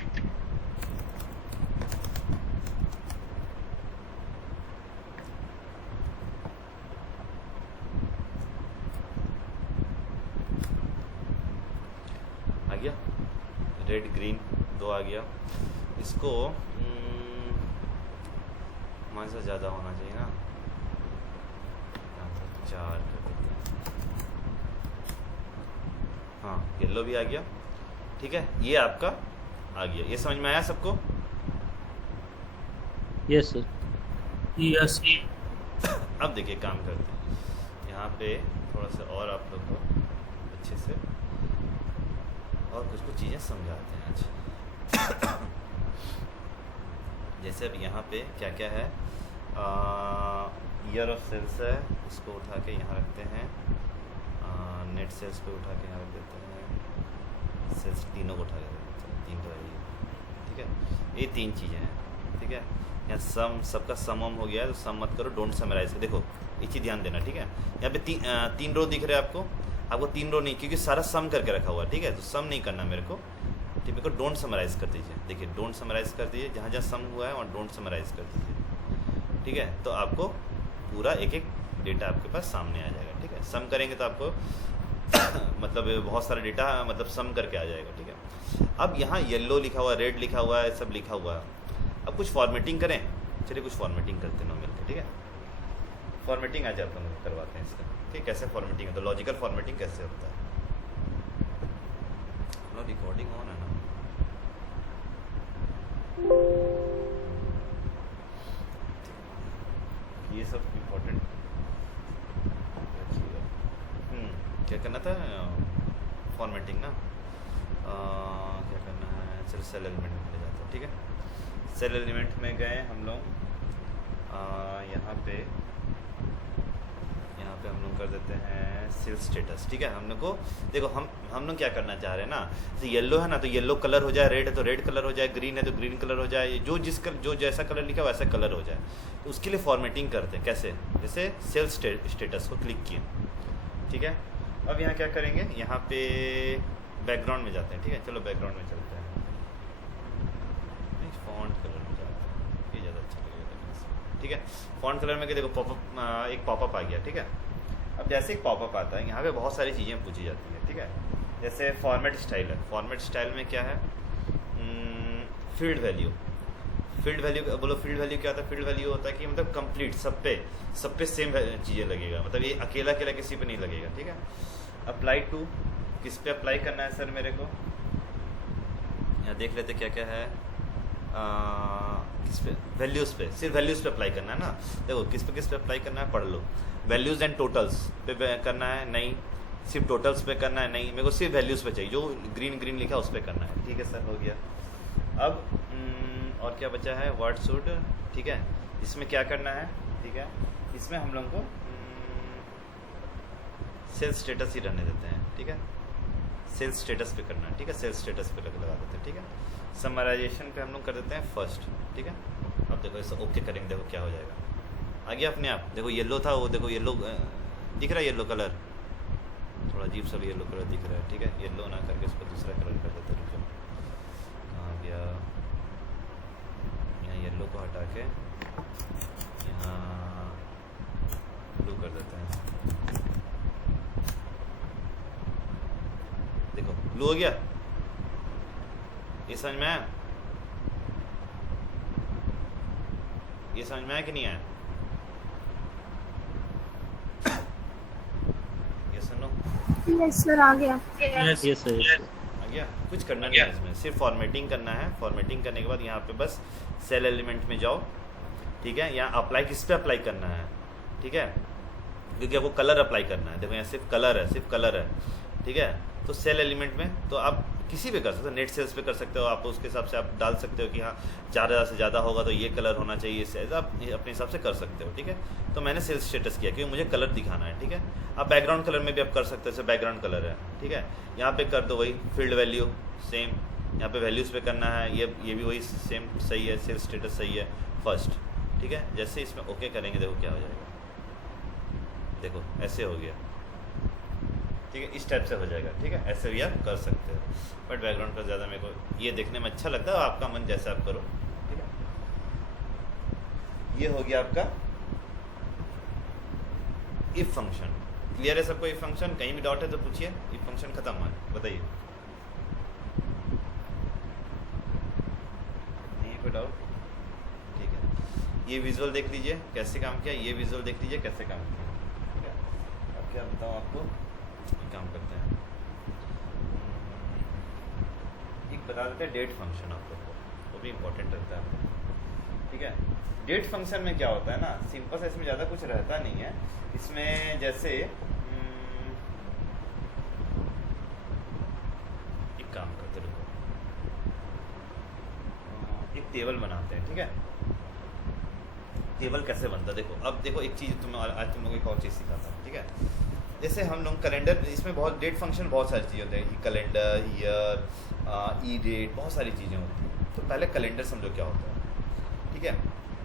आ गया रेड ग्रीन 2 आ गया। इसको मान से ज़्यादा होना चाहिए ना, 4 कर देते हैं। हाँ येलो भी आ गया। ठीक है, ये आपका आ गया। ये समझ में आया सबको? Yes sir. यस। अब देखिए काम करते हैं, यहाँ पे थोड़ा सा और आप लोग को अच्छे से और कुछ चीज़ें समझाते हैं आज। जैसे अब यहाँ पे क्या क्या है, ईयर ऑफ सेल्स है, इसको उठा के यहाँ रखते हैं, नेट सेल्स को उठा के यहाँ रख देते हैं, सेल्स तीनों को उठा के रख देते हैं, तीन तो है ये, ठीक है। ये तीन चीज़ें हैं, ठीक है। यहाँ सम, सबका सम वम हो गया है, तो सम मत करो, डोंट समराइज। देखो ये चीज़ ध्यान देना, ठीक है। यहाँ पे तीन रो दिख रहे हैं आपको तीन रो नहीं, क्योंकि सारा सम करके रखा हुआ है, ठीक है। तो सम नहीं करना मेरे को, ठीक है। मेरे को डोंट समराइज कर दीजिए, देखिए डोंट समराइज कर दीजिए, जहाँ जहाँ सम हुआ है वहाँ डोंट समराइज कर दीजिए, ठीक है। तो आपको पूरा एक एक डेटा आपके पास सामने आ जाएगा, ठीक है। सम करेंगे तो आपको मतलब बहुत सारा डेटा मतलब सम करके आ जाएगा, ठीक है। अब यहाँ येलो लिखा हुआ है, रेड लिखा हुआ है, सब लिखा हुआ है। अब कुछ फॉर्मेटिंग करें, चलिए कुछ फॉर्मेटिंग करते हैं ना मिलकर, ठीक है। फॉर्मेटिंग आज अपन करवाते हैं इसका, ठीक है। कैसे फॉर्मेटिंग है, तो लॉजिकल फॉर्मेटिंग कैसे होता है। रिकॉर्डिंग ऑन है ना, ये सब इम्पोर्टेंट क्या करना था, फॉर्मेटिंग ना, क्या करना है, चलो सेल एलिमेंट में ले जाते हैं, ठीक है। सेल एलिमेंट में गए हम लोग, यहाँ पे हम लोग कर देते हैं सेल स्टेटस, ठीक है। हम लोग को देखो हम लोग क्या करना चाह रहे हैं ना, तो येलो है ना तो येलो कलर हो जाए, रेड है तो रेड कलर हो जाए, ग्रीन है तो ग्रीन कलर हो जाए, जो जैसा कलर लिखा है वैसा कलर हो जाए। तो उसके लिए फॉर्मेटिंग करते हैं, कैसे, जैसे सेल स्टेटस को क्लिक किए, ठीक है। अब यहाँ क्या करेंगे, यहाँ पे बैकग्राउंड में जाते हैं, ठीक है। चलो बैकग्राउंड में चलते हैं, फॉन्ट कलर में जाते हैं, ये ज़्यादा अच्छा लगेगा, ठीक है। फॉन्ट कलर में देखो पॉपअप, एक पॉपअप आ गया, ठीक है। अब जैसे एक पॉपअप आता है, यहाँ पे बहुत सारी चीज़ें पूछी जाती है, ठीक है। जैसे फॉर्मेट स्टाइल है, फॉर्मेट स्टाइल में क्या है, फील्ड वैल्यू बोलो। फील्ड वैल्यू क्या होता है, फील्ड वैल्यू होता है कि मतलब कंप्लीट सब पे सेम चीज़ें लगेगा, मतलब ये अकेला किसी पे नहीं लगेगा, ठीक है। अप्लाई टू, किस पे अप्लाई करना है सर मेरे को, यहाँ देख लेते क्या क्या है, किस पे, वैल्यूज़ पे, सिर्फ वैल्यूज़ पे अप्लाई करना है ना। देखो किस पे अप्लाई करना है, पढ़ लो। वैल्यूज़ एंड टोटल्स पे करना है, नहीं। सिर्फ टोटल्स पे करना है, नहीं। मेरे को सिर्फ वैल्यूज़ पे चाहिए, जो ग्रीन लिखा उस पर करना है, ठीक है सर, हो गया। अब और क्या बचा है, व्हाट शुड, ठीक है। इसमें क्या करना है, ठीक है। इसमें हम लोग को सेल स्टेटस ही रहने देते हैं, ठीक है। सेल स्टेटस पे करना है, ठीक है। सेल स्टेटस पे लगा देते हैं, ठीक है। समराइजेशन पे हम लोग कर देते हैं फर्स्ट, ठीक है। अब देखो इसे ओके करेंगे, देखो क्या हो जाएगा, आ गया अपने आप। देखो येलो था, वो देखो येलो दिख रहा है, येलो कलर थोड़ा अजीब सा भी येलो कलर दिख रहा है, ठीक है। येलो ना करके उसको दूसरा कलर कर देते हैं, कहाँ गया, यहाँ येलो को हटा के यहाँ ब्लू कर देते हैं, देखो ब्लू हो गया। ये समझ में आया, ये समझ में आया कि नहीं आया, ये सुनो, यस सर आ गया। यस सर, आ गया। कुछ करना नहीं है इसमें, सिर्फ फॉर्मेटिंग करना है। फॉर्मेटिंग करने के बाद यहाँ पे बस सेल एलिमेंट में जाओ, ठीक है। यहाँ अप्लाई किस पे अप्लाई करना है, ठीक है, क्योंकि आपको कलर अप्लाई करना है। देखो यहाँ सिर्फ कलर है, ठीक है। तो सेल एलिमेंट में तो आप किसी पे कर सकते हो, नेट सेल्स पे कर सकते हो आप, उसके हिसाब से आप डाल सकते हो कि हाँ ज़्यादा से ज़्यादा होगा तो ये कलर होना चाहिए, इससे आप अपने हिसाब से कर सकते हो, ठीक है। तो मैंने सेल स्टेटस किया क्योंकि मुझे कलर दिखाना है, ठीक है। आप बैकग्राउंड कलर में भी आप कर सकते हो, जैसे बैकग्राउंड कलर है, ठीक है। यहाँ पे कर दो वही फील्ड वैल्यू सेम, यहाँ पे वैल्यूज़ पे करना है, ये भी वही सेम सही है, सेल स्टेटस सही है फर्स्ट, ठीक है। जैसे इसमें ओके करेंगे देखो क्या हो जाएगा, देखो ऐसे हो गया, ठीक है। इस टाइप से हो जाएगा, ठीक है। ऐसे भी आप कर सकते हो, बट बैकग्राउंड का ज़्यादा मेरे को ये देखने में अच्छा लगता है, आपका मन जैसा आप करो, ठीक है। ये हो गया आपका इफ फंक्शन। क्लियर है सबको इफ फंक्शन? कहीं भी डाउट है तो पूछिए। इफ फंक्शन खत्म है, बताइए, नहीं कोई डाउट? ठीक है। ये विजुअल देख लीजिए कैसे काम किया, ये विजुअल देख लीजिए कैसे काम किया, ठीक है। अब क्या बताऊँ आपको, काम करते हैं, एक बता देते हैं डेट फंक्शन आप लोग को, वो भी इम्पोर्टेंट रहता है, ठीक है। डेट फंक्शन में क्या होता है ना, सिंपल से, इसमें ज़्यादा कुछ रहता नहीं है। इसमें जैसे एक काम करते रहो, एक टेबल बनाते हैं, ठीक है। टेबल कैसे बनता है देखो। अब देखो एक चीज़ आज तुम लोग एक और चीज़ सिखाता हूँ, ठीक है। जैसे हम लोग कैलेंडर, इसमें बहुत डेट फंक्शन बहुत सारी चीज़ें होती हैं, कैलेंडर, ईयर, ई डेट, बहुत सारी चीज़ें होती हैं। तो पहले कैलेंडर समझो क्या होता है, ठीक है।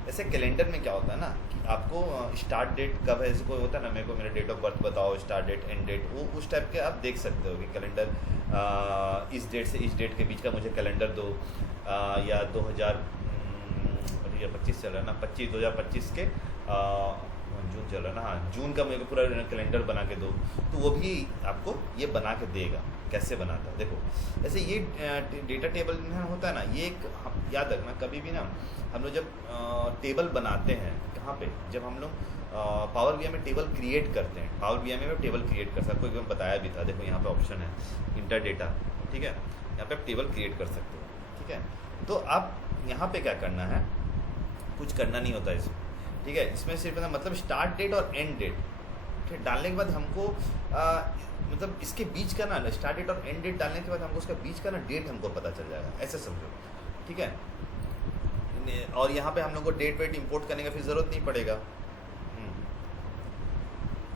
जैसे कैलेंडर में क्या होता है ना कि आपको स्टार्ट डेट कब है, जैसे कोई होता है ना, मेरे को मेरा डेट ऑफ बर्थ बताओ, स्टार्ट डेट, एंड डेट, वो उस टाइप के आप देख सकते हो कि कैलेंडर इस डेट से इस डेट के बीच का मुझे कैलेंडर दो, या 2025 चल रहा है ना, 2025 के जून चल रहा है ना, हाँ जून का मेरे को पूरा कैलेंडर बना के दो, तो वो भी आपको ये बना के देगा। कैसे बनाता है देखो, जैसे ये डेटा टेबल में होता है ना, ये एक याद रखना कभी भी ना, हम लोग जब टेबल बनाते हैं कहाँ पे, जब हम लोग पावर बीआई में टेबल क्रिएट करते हैं, पावर बीआई में टेबल क्रिएट कर सकते हो, कोई बताया भी था, देखो यहाँ पे ऑप्शन है इंटर डेटा, ठीक है, यहाँ पे आप टेबल क्रिएट कर सकते हो, ठीक है। तो आप यहाँ पे क्या करना है, कुछ करना नहीं होता इसमें, ठीक है। इसमें सिर्फ मतलब स्टार्ट डेट और एंड डेट, ठीक है, डालने के बाद हमको मतलब इसके बीच का ना, स्टार्ट डेट और एंड डेट डालने के बाद हमको उसका बीच का ना डेट हमको पता चल जाएगा, ऐसे समझो, ठीक है। और यहाँ पे हम लोग को डेट वेट इंपोर्ट करने का फिर ज़रूरत नहीं पड़ेगा।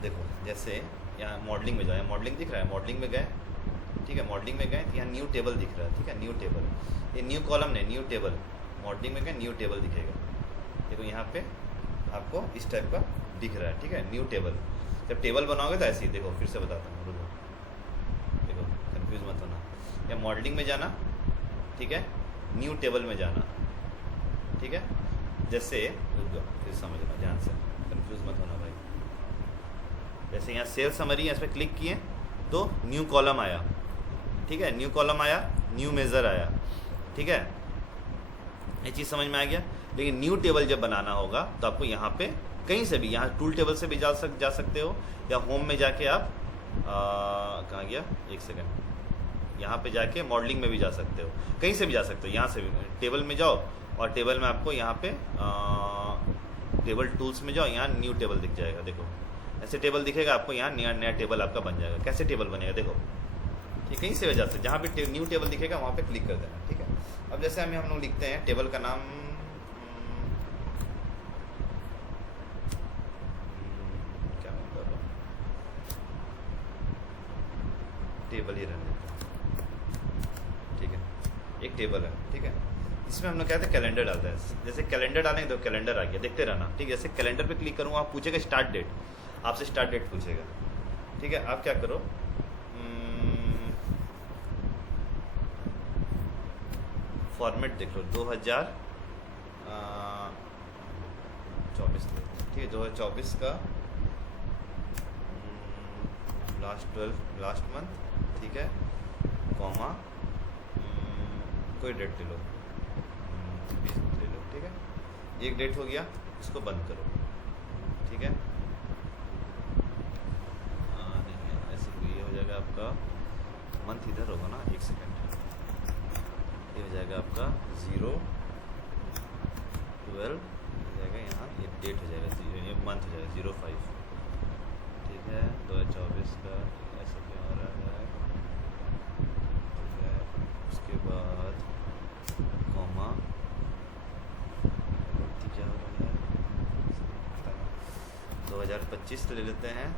देखो जैसे यहाँ मॉडलिंग में जाए, मॉडलिंग दिख रहा है, मॉडलिंग में गए, ठीक है, मॉडलिंग में गए तो यहाँ न्यू टेबल दिख रहा है, ठीक है, न्यू टेबल, ये न्यू कॉलम नहीं, न्यू टेबल, मॉडलिंग में गए न्यू टेबल दिखेगा। देखो यहाँ पे आपको इस टाइप का दिख रहा है, ठीक है, न्यू टेबल। जब टेबल बनाओगे तो ऐसे ही, देखो फिर से बताता हूँ, देखो कंफ्यूज मत होना, या मॉडलिंग में जाना, ठीक है, न्यू टेबल में जाना, ठीक है। जैसे फिर समझना ध्यान से, कंफ्यूज मत होना भाई। जैसे यहाँ सेल समरी है, इस पर क्लिक किए तो न्यू कॉलम आया, ठीक है, न्यू कॉलम आया, न्यू मेज़र आया, ठीक है, ये चीज़ समझ में आ गया। लेकिन न्यू टेबल जब बनाना होगा तो आपको यहाँ पे कहीं से भी, यहाँ टूल टेबल से भी जा सकते हो, या होम में जाके आप कहाँ गया, एक सेकंड, यहाँ पे जाके मॉडलिंग में भी जा सकते हो, कहीं से भी जा सकते हो, यहाँ से भी टेबल में जाओ, और टेबल में आपको यहाँ पे टेबल टूल्स में जाओ, यहाँ न्यू टेबल दिख जाएगा। देखो ऐसे टेबल दिखेगा आपको, यहाँ नया टेबल आपका बन जाएगा। कैसे टेबल बनेगा देखो, ठीक, कहीं से भी जा सकते, जहाँ पे न्यू टेबल दिखेगा वहाँ पे क्लिक कर देना, ठीक है। अब जैसे हम लोग लिखते हैं टेबल का नाम, क्या मैं कर रहा हूँ, टेबल ही रहने देते हैं, ठीक है, एक टेबल है, ठीक है। इसमें हम लोग कहते हैं कैलेंडर डालते हैं। जैसे कैलेंडर डालेंगे तो कैलेंडर आ गया, देखते रहना, ठीक है। जैसे कैलेंडर पे क्लिक करूँगा, आप पूछेगा स्टार्ट डेट, आपसे स्टार्ट डेट पूछेगा, ठीक है। आप क्या करो, फॉर्मेट देख लो, 2024, ठीक है, 2024 का लास्ट मंथ, ठीक है, कॉमा कोई डेट ले लो, 20 ले लो, ठीक है, एक डेट हो गया, इसको बंद करो, ठीक है। नहीं ऐसे ये हो जाएगा आपका मंथ, इधर होगा ना, एक सेकेंड, ये हो जाएगा आपका 0/12 हो जाएगा, यहाँ ये डेट हो जाएगा, ये मंथ हो जाएगा 05, ठीक है, 2024 का, ऐसा क्या हो रहा है, ठीक है। उसके बाद कॉमा, क्या हो रहा है, 2025 ले लेते हैं,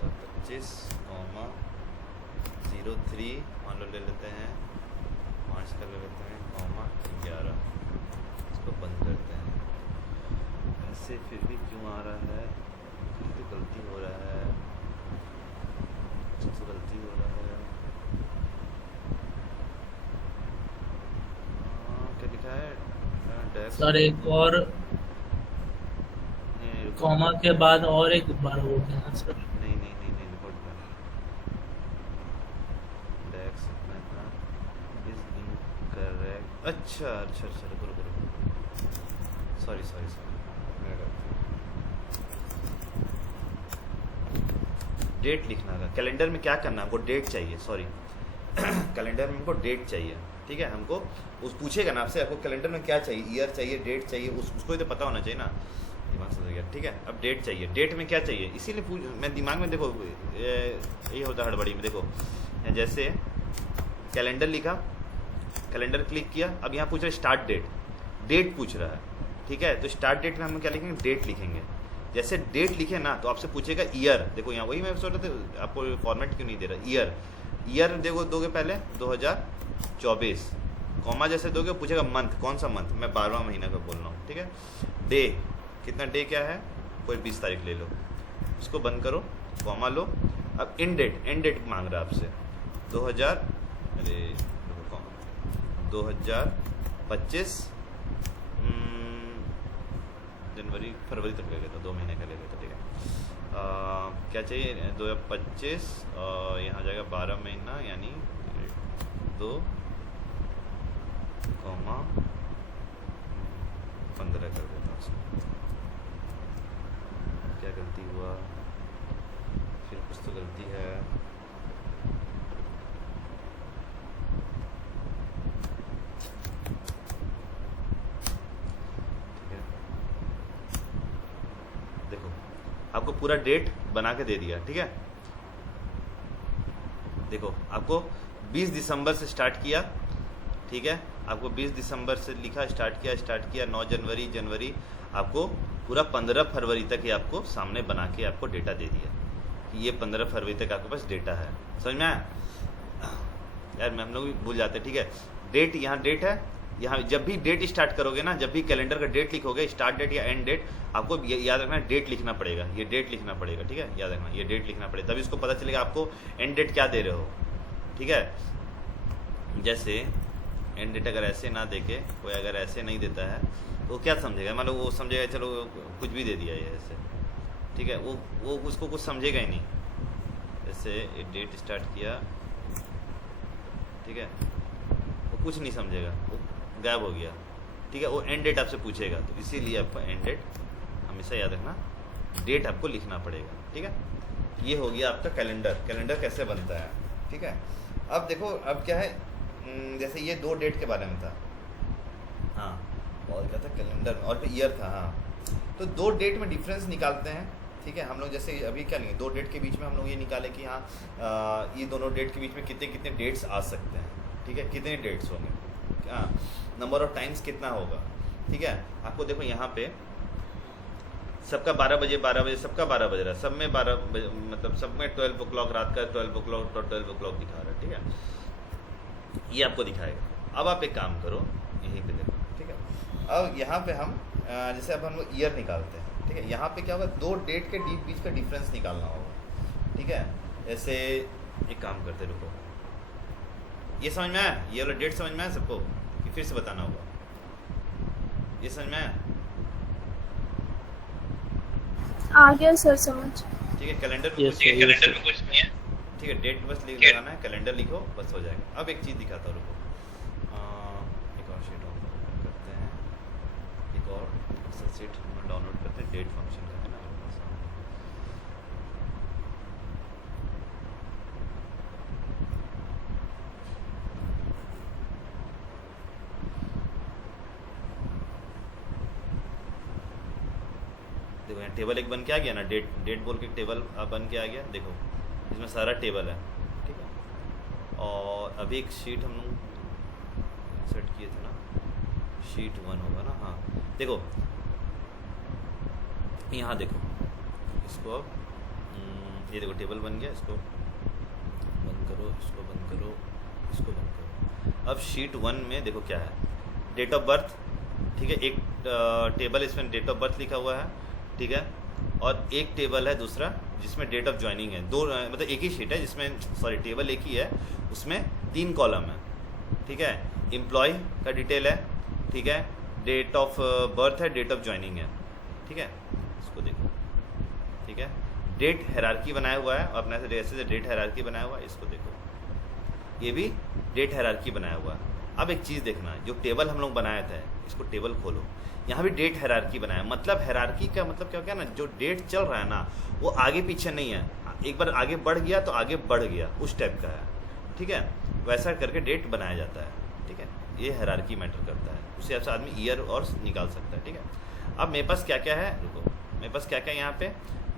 2025 कॉमा 03 मान लो ले लेते हैं, 5 का ले लेते हैं, कॉमा 11, इसको बंद करते हैं। ऐसे फिर भी क्यों आ रहा है, कुछ तो गलती हो रहा है, कुछ तो गलती हो रहा है, क्या लिखा है सर, एक और कॉमा के बाद और एक बार हो गया सर, नहीं रिकॉर्ड कर, डेक्स इज इनकरेक्ट, अच्छा रुको, सॉरी डेट लिखना था। कैलेंडर में क्या करना, हमको डेट चाहिए, सॉरी कैलेंडर में हमको डेट चाहिए, ठीक है। हमको उस पूछेगा ना आपसे, आपको कैलेंडर में क्या चाहिए, ईयर चाहिए, डेट चाहिए, उसको ही तो पता होना चाहिए ना, दिमाग से गया, ठीक है। अब डेट चाहिए, डेट में क्या चाहिए, इसीलिए मैं दिमाग में, देखो ये होता है हड़बड़ी में, देखो जैसे कैलेंडर लिखा, कैलेंडर क्लिक किया, अब यहाँ पूछ रहा है स्टार्ट डेट, डेट पूछ रहा है, ठीक है। तो स्टार्ट डेट में हम क्या लिखेंगे, डेट लिखेंगे। जैसे डेट लिखे ना तो आपसे पूछेगा ईयर, देखो यहाँ वही मैं सोच रहा था आपको फॉर्मेट क्यों नहीं दे रहा, ईयर, ईयर देखो दोगे पहले 2024, कॉमा जैसे दोगे पूछेगा मंथ, कौन सा मंथ, मैं 12वां महीना का बोल रहा हूँ, ठीक है। डे, कितना डे क्या है, कोई 20 तारीख ले लो, इसको बंद करो, कॉमा लो। अब इन डेट, एंड डेट मांग रहा है आपसे 2025 जनवरी फरवरी तक ले गया था, 2 महीने का ले गया था, ठीक है। क्या चाहिए, 2025 यहाँ जाएगा 12 महीना यानी 2, 15 कर देता हूँ उसमें। क्या गलती हुआ, फिर कुछ तो गलती है, आपको पूरा डेट बना के दे दिया, ठीक है। देखो आपको 20 दिसंबर से स्टार्ट किया, ठीक है, आपको 20 दिसंबर से लिखा, स्टार्ट किया 9 जनवरी, आपको पूरा 15 फरवरी तक ये आपको सामने बना के आपको डेटा दे दिया कि ये 15 फरवरी तक आपके पास डेटा है। समझ में आया यार, हम लोग भी भूल जाते हैं, ठीक है। डेट, यहाँ डेट है, यहाँ जब भी डेट स्टार्ट करोगे ना, जब भी कैलेंडर का डेट लिखोगे, स्टार्ट डेट या एंड डेट, आपको याद रखना डेट लिखना पड़ेगा, ये डेट लिखना पड़ेगा, ठीक है, याद रखना ये डेट लिखना पड़ेगा, तभी इसको पता चलेगा आपको एंड डेट क्या दे रहे हो, ठीक है। जैसे एंड डेट अगर ऐसे ना देके कोई अगर ऐसे नहीं देता है तो क्या समझेगा, मतलब वो समझेगा चलो कुछ भी दे दिया ये ऐसे, ठीक है, वो उसको कुछ समझेगा ही नहीं। जैसे डेट स्टार्ट किया, ठीक है, वो कुछ नहीं समझेगा, वो गायब हो गया, ठीक है। वो एंड डेट आपसे पूछेगा, तो इसीलिए आपको एंड डेट हमेशा याद रखना, डेट आपको लिखना पड़ेगा, ठीक है। ये हो गया आपका कैलेंडर कैसे बनता है, ठीक है। अब देखो अब क्या है, जैसे ये 2 डेट के बारे में था, हाँ, और क्या था, कैलेंडर और फिर ईयर था, हाँ। तो 2 डेट में डिफरेंस निकालते हैं, ठीक है। हम लोग जैसे अभी क्या लेंगे, 2 डेट के बीच में हम लोग ये निकाले कि हाँ ये दोनों डेट के बीच में कितने कितने डेट्स आ सकते हैं, ठीक है, कितने डेट्स होंगे, हाँ, नंबर ऑफ टाइम्स कितना होगा, ठीक है। आपको देखो यहाँ पे सबका 12 बजे सबका 12 बज रहा है, सब में 12 बजे, मतलब सब में 12 o'clock रात का 12 o'clock दिखा रहा है, ठीक है, ये आपको दिखाएगा। अब आप एक काम करो, यहीं पे देखो, ठीक है। अब यहाँ पे हम जैसे अब हम लोग ईयर निकालते हैं, ठीक है, यहाँ पे क्या होगा, 2 डेट के बीच का डिफरेंस निकालना होगा, ठीक है। जैसे एक काम करते, रुको, ये समझ में आया, ये वाला डेट समझ में आया सबको कि फिर से बताना होगा, ये समझ में आया, आ गया सर समझ, ठीक है। Calendar Yes, sir, yes, sir. में कुछ नहीं है, ठीक है, डेट बस लगाना है, कैलेंडर लिखो बस हो जाएगा। अब एक चीज़ दिखाता हूँ, रुको, एक और शीट ओपन करते हैं, एक और एक्सेल शीट डाउनलोड करते हैं, डेट फंक्शन का है ना, देखो यहाँ टेबल एक बन के आ गया ना, डेट बोल के टेबल बन के आ गया, देखो इसमें सारा टेबल है, ठीक है। और अभी एक शीट हम लोग सेट किए थे ना, शीट 1 होगा ना, हाँ, देखो यहाँ देखो, इसको अब ये देखो टेबल बन गया, इसको बंद करो, इसको बंद करो, इसको बंद करो। अब शीट 1 में देखो क्या है, डेट ऑफ बर्थ, ठीक है, एक टेबल इसमें डेट ऑफ बर्थ लिखा हुआ है, ठीक है, और एक टेबल है दूसरा जिसमें डेट ऑफ ज्वाइनिंग है, 2 मतलब एक ही शीट है जिसमें, सॉरी टेबल एक ही है, उसमें 3 कॉलम है, ठीक है। एम्प्लॉय का डिटेल है, ठीक है, डेट ऑफ बर्थ है, डेट ऑफ ज्वाइनिंग है, ठीक है, इसको देखो, ठीक है। डेट हायरार्की बनाया हुआ है, अपने से डेट हायरार्की बनाया हुआ है, इसको देखो, ये भी डेट हायरार्की बनाया हुआ है। अब एक चीज़ देखना, जो टेबल हम लोग बनाए थे, इसको टेबल खोलो, यहाँ भी डेट हायरार्की बनाया, मतलब हायरार्की का मतलब क्या ना, जो डेट चल रहा है ना वो आगे पीछे नहीं है, एक बार आगे बढ़ गया तो आगे बढ़ गया, उस टाइप का है, ठीक है, वैसा करके डेट बनाया जाता है, ठीक है। ये हायरार्की मैटर करता है, उसी हिसाब से आदमी ईयर और निकाल सकता है, ठीक है। अब मेरे पास क्या क्या है, रुको, मेरे पास क्या क्या यहाँ पे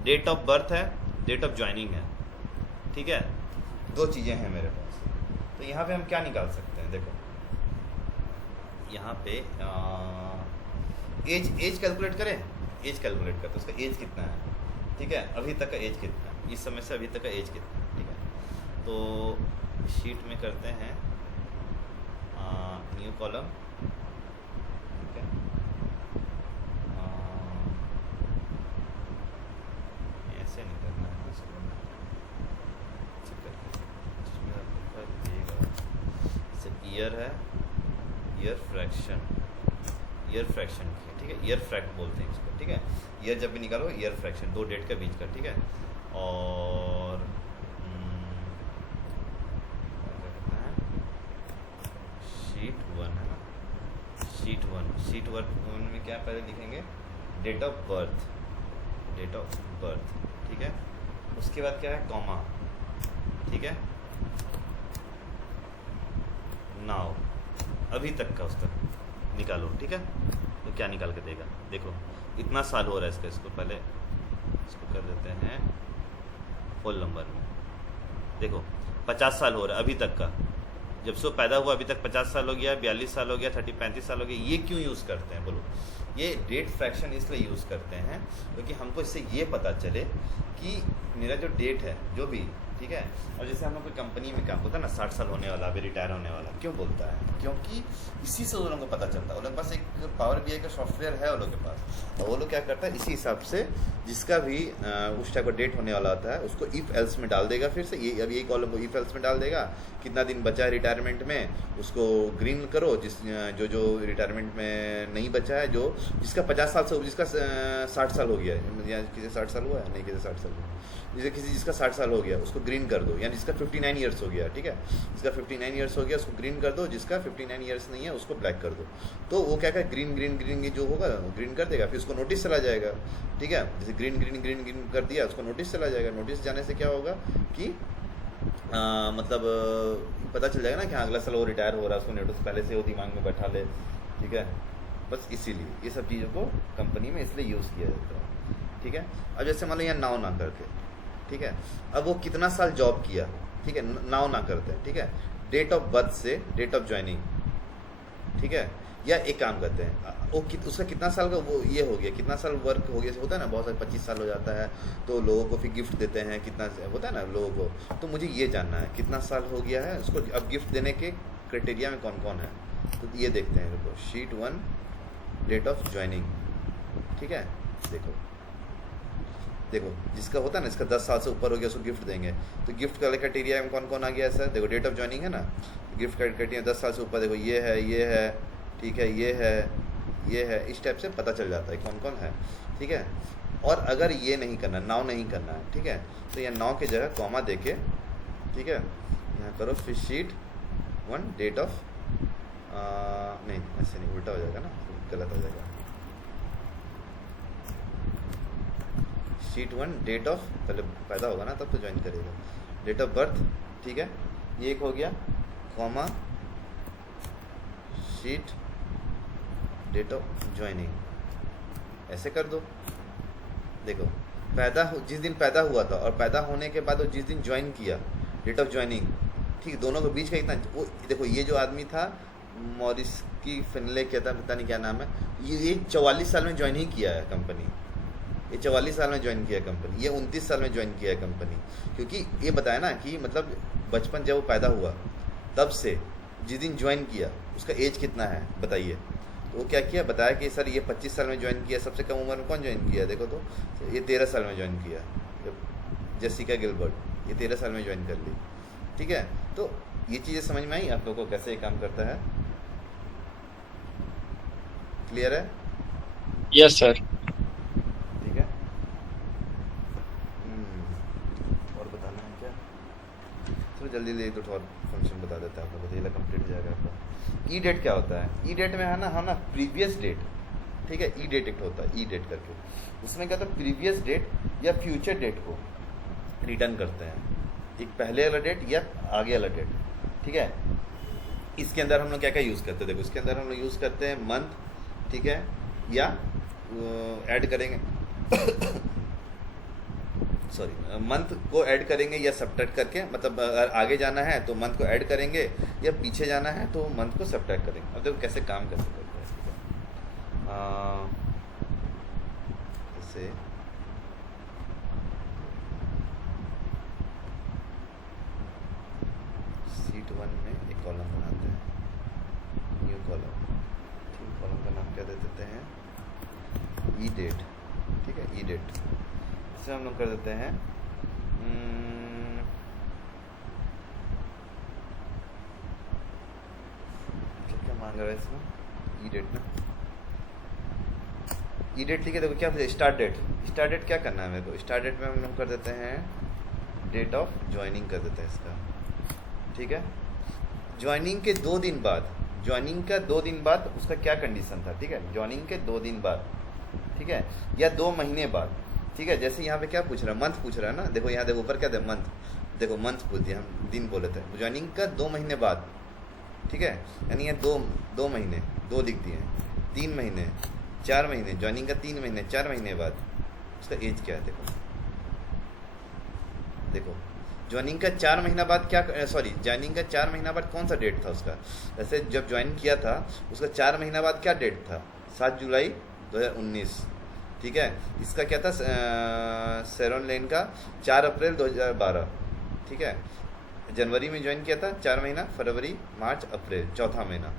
डेट ऑफ बर्थ है, डेट ऑफ ज्वाइनिंग है, ठीक है, 2 चीज़ें हैं मेरे पास। तो यहाँ पे हम क्या निकाल सकते हैं, देखो यहाँ पे एज कैलकुलेट करें, एज कैलकुलेट करते हैं, उसका एज कितना है, ठीक है, अभी तक का एज कितना है, इस समय से अभी तक का एज कितना है, ठीक है। तो शीट में करते हैं न्यू कॉलम, ठीक है, ऐसे नहीं करना है इसको, इसमें आपका दिएगा जैसे ईयर है, ईयर फ्रैक्शन की है, ठीक है, ईयर फ्रैक्ट बोलते हैं इसको, ठीक है। ईयर जब भी निकालो ईयर फ्रैक्शन, 2 डेट के बीच का, ठीक है। और शीट 1 है ना, शीट वन में क्या पहले लिखेंगे, डेट ऑफ बर्थ, ठीक है। उसके बाद क्या है, कॉमा, ठीक है, नाउ, अभी तक का उसका निकालो, ठीक है। तो क्या निकाल के देगा, देखो इतना साल हो रहा है इसको पहले इसको कर देते हैं होल नंबर में, देखो 50 साल हो रहा है अभी तक का, जब से वो पैदा हुआ अभी तक 50 साल हो गया, 42 साल हो गया, 35 साल हो गया। ये क्यों यूज़ करते हैं बोलो, ये डेट फ्रैक्शन इसलिए यूज़ करते हैं क्योंकि हमको इससे ये पता चले कि मेरा जो डेट है जो भी, ठीक है। और जैसे हम लोग कोई कंपनी में काम होता है ना, 60 साल होने वाला, अभी रिटायर होने वाला, क्यों बोलता है, क्योंकि इसी से वो लोगों को पता चलता है। वो लोग के पास एक पावर BI का सॉफ्टवेयर है वो लोग के पास, और वो लोग क्या करता है, इसी हिसाब से जिसका भी उस टाइप का डेट होने वाला होता है उसको इफ़ एल्स में डाल देगा, फिर से ये अब ये कॉलम को इफ़ एल्स में डाल देगा, कितना दिन बचा है रिटायरमेंट में उसको ग्रीन करो, जो रिटायरमेंट में नहीं बचा है, जो जिसका 50 साल से, जिसका 60 साल हो गया है, या किसी 60 साल हुआ है, नहीं किसी 60 साल हुआ, जिसका 60 साल हो गया उसको ग्रीन कर दो, यानी जिसका 59 ईयर्स हो गया, ठीक है, जिसका 59 ईयर्स हो गया उसको ग्रीन कर दो, जिसका 59 ईयर्स नहीं है उसको ब्लैक कर दो। तो वो क्या क्या ग्रीन जो होगा ग्रीन कर देगा, फिर उसको नोटिस चला जाएगा, ठीक है। जैसे ग्रीन कर दिया उसको नोटिस चला जाएगा, नोटिस जाने से क्या होगा कि मतलब पता चल जाएगा ना कि हाँ अगला साल वो रिटायर हो रहा है, उसको नोटिस पहले से वो दिमाग में बैठा ले, ठीक है। बस इसीलिए ये सब चीज़ों को कंपनी में इसलिए यूज़ किया जाता है, ठीक है। अब जैसे मान लो यहाँ नाउ ना करके, ठीक है, अब वो कितना साल जॉब किया, ठीक है, नाउ ना करते हैं, ठीक है, डेट ऑफ बर्थ से डेट ऑफ ज्वाइनिंग, ठीक है। या एक काम करते हैं, वो उसका कितना साल का वो ये हो गया, कितना साल वर्क हो गया, होता है ना बहुत सारे 25 साल हो जाता है, तो लोगों को फिर गिफ्ट देते हैं, कितना होता है ना लोगों को, तो मुझे ये जानना है कितना साल हो गया है उसको, अब गिफ्ट देने के क्राइटेरिया में कौन कौन है, तो ये देखते हैं। देखो शीट 1 डेट ऑफ ज्वाइनिंग, ठीक है, देखो जिसका होता है ना, इसका 10 साल से ऊपर हो गया उसको गिफ्ट देंगे, तो गिफ्ट का क्राइटेरिया में कौन कौन आ गया है सर, देखो डेट ऑफ ज्वाइनिंग है ना, गिफ्ट का क्राइटेरिया 10 साल से ऊपर, देखो ये है, ठीक है, ये है, इस टाइप से पता चल जाता है कौन कौन है, ठीक है। और अगर ये नहीं करना, नाउ नहीं करना है, ठीक है, तो यहाँ नाउ की जगह कॉमा देके, ठीक है, यहाँ करो फिर शीट 1 डेट ऑफ, नहीं ऐसे नहीं, उल्टा हो जाएगा ना, गलत हो जाएगा, शीट 1 डेट ऑफ, पहले पैदा होगा ना तब तो ज्वाइन करेगा, डेट ऑफ बर्थ, ठीक है, ये एक हो गया, comma sheet date of joining, ऐसे कर दो। देखो जिस दिन पैदा हुआ था और पैदा होने के बाद वो जिस दिन ज्वाइन किया, डेट ऑफ ज्वाइनिंग, ठीक, दोनों के बीच का इतना, वो देखो ये जो आदमी था मॉरिस की फिनले क्या था, पता नहीं क्या नाम है, ये 44 साल में ज्वाइन ही किया है कंपनी, ये 44 साल में ज्वाइन किया कंपनी, ये 29 साल में ज्वाइन किया है कंपनी, क्योंकि ये बताया ना कि मतलब बचपन जब वो पैदा हुआ तब से जिस दिन ज्वाइन किया उसका एज कितना है बताइए, तो वो क्या किया, बताया कि सर ये 25 साल में ज्वाइन किया, सबसे कम उम्र में कौन ज्वाइन किया, देखो तो ये 13 साल में ज्वाइन किया, जेसिका गिलबर्ट, ये 13 साल में ज्वाइन कर ली, ठीक है। तो ये चीज़ें समझ में आई आप लोगों को कैसे ये काम करता है, क्लियर है? Yes sir. ठीक है, और बताना है क्या, चलो जल्दी जल्दी तो और फंक्शन बता देता है आप लोगों को, ये कंप्लीट हो जाएगा आपका। ई डेट क्या होता है, ई डेट में है ना प्रीवियस डेट, ठीक है, ई डेट एक होता है, ई डेट करके, उसमें क्या होता है प्रीवियस डेट या फ्यूचर डेट को रिटर्न करते हैं, एक पहले वाला डेट या आगे वाला डेट, ठीक है। इसके अंदर हम लोग क्या क्या यूज़ करते हैं, देखो इसके अंदर हम लोग यूज़ करते हैं मंथ, ठीक है, या ऐड करेंगे सॉरी मंथ को ऐड करेंगे या सब्ट्रैक्ट करके, मतलब अगर आगे जाना है तो मंथ को ऐड करेंगे या पीछे जाना है तो मंथ को सब्ट्रैक्ट करेंगे। अब देखो कैसे काम करते हैं। जैसे शीट 1 में एक कॉलम बनाते हैं, न्यू कॉलम, ठीक, कॉलम का नाम क्या दे देते हैं, ई डेट, ठीक है, ई डेट। इसमें हम लोग कर देते हैं क्या मांग रहा है इसमें, ई डेट ना, ई डेट, ठीक है। देखो क्या स्टार्ट डेट, स्टार्ट डेट क्या करना है मेरे को, स्टार्ट डेट में हम लोग कर देते हैं डेट ऑफ ज्वाइनिंग कर देते हैं इसका, ठीक है। ज्वाइनिंग के 2 दिन बाद, ज्वाइनिंग का 2 दिन बाद उसका क्या कंडीशन था, ठीक है, ज्वाइनिंग के 2 दिन बाद, ठीक है, या 2 महीने बाद, ठीक है। जैसे यहाँ पे क्या पूछ रहा है, मंथ पूछ रहा है ना, देखो यहाँ देखो ऊपर क्या दे, मंथ, देखो मंथ पूछ दिया, हम दिन बोले थे, ज्वाइनिंग का 2 महीने बाद, ठीक है, यानी ये 2 महीने, 2 लिख दिए, 3 महीने, 4 महीने, ज्वाइनिंग का 3 महीने 4 महीने बाद उसका एज क्या है, देखो देखो ज्वाइनिंग का 4 महीना बाद क्या, सॉरी ज्वाइनिंग का 4 महीना बाद कौन सा डेट था उसका, जैसे जब ज्वाइन किया था उसका 4 महीना बाद क्या डेट था, 7 जुलाई 2019, ठीक है। इसका क्या था, शेरॉन लेन का 4 अप्रैल 2012, ठीक है। जनवरी में ज्वाइन किया था, 4 महीना, फरवरी, मार्च, अप्रैल, चौथा महीना,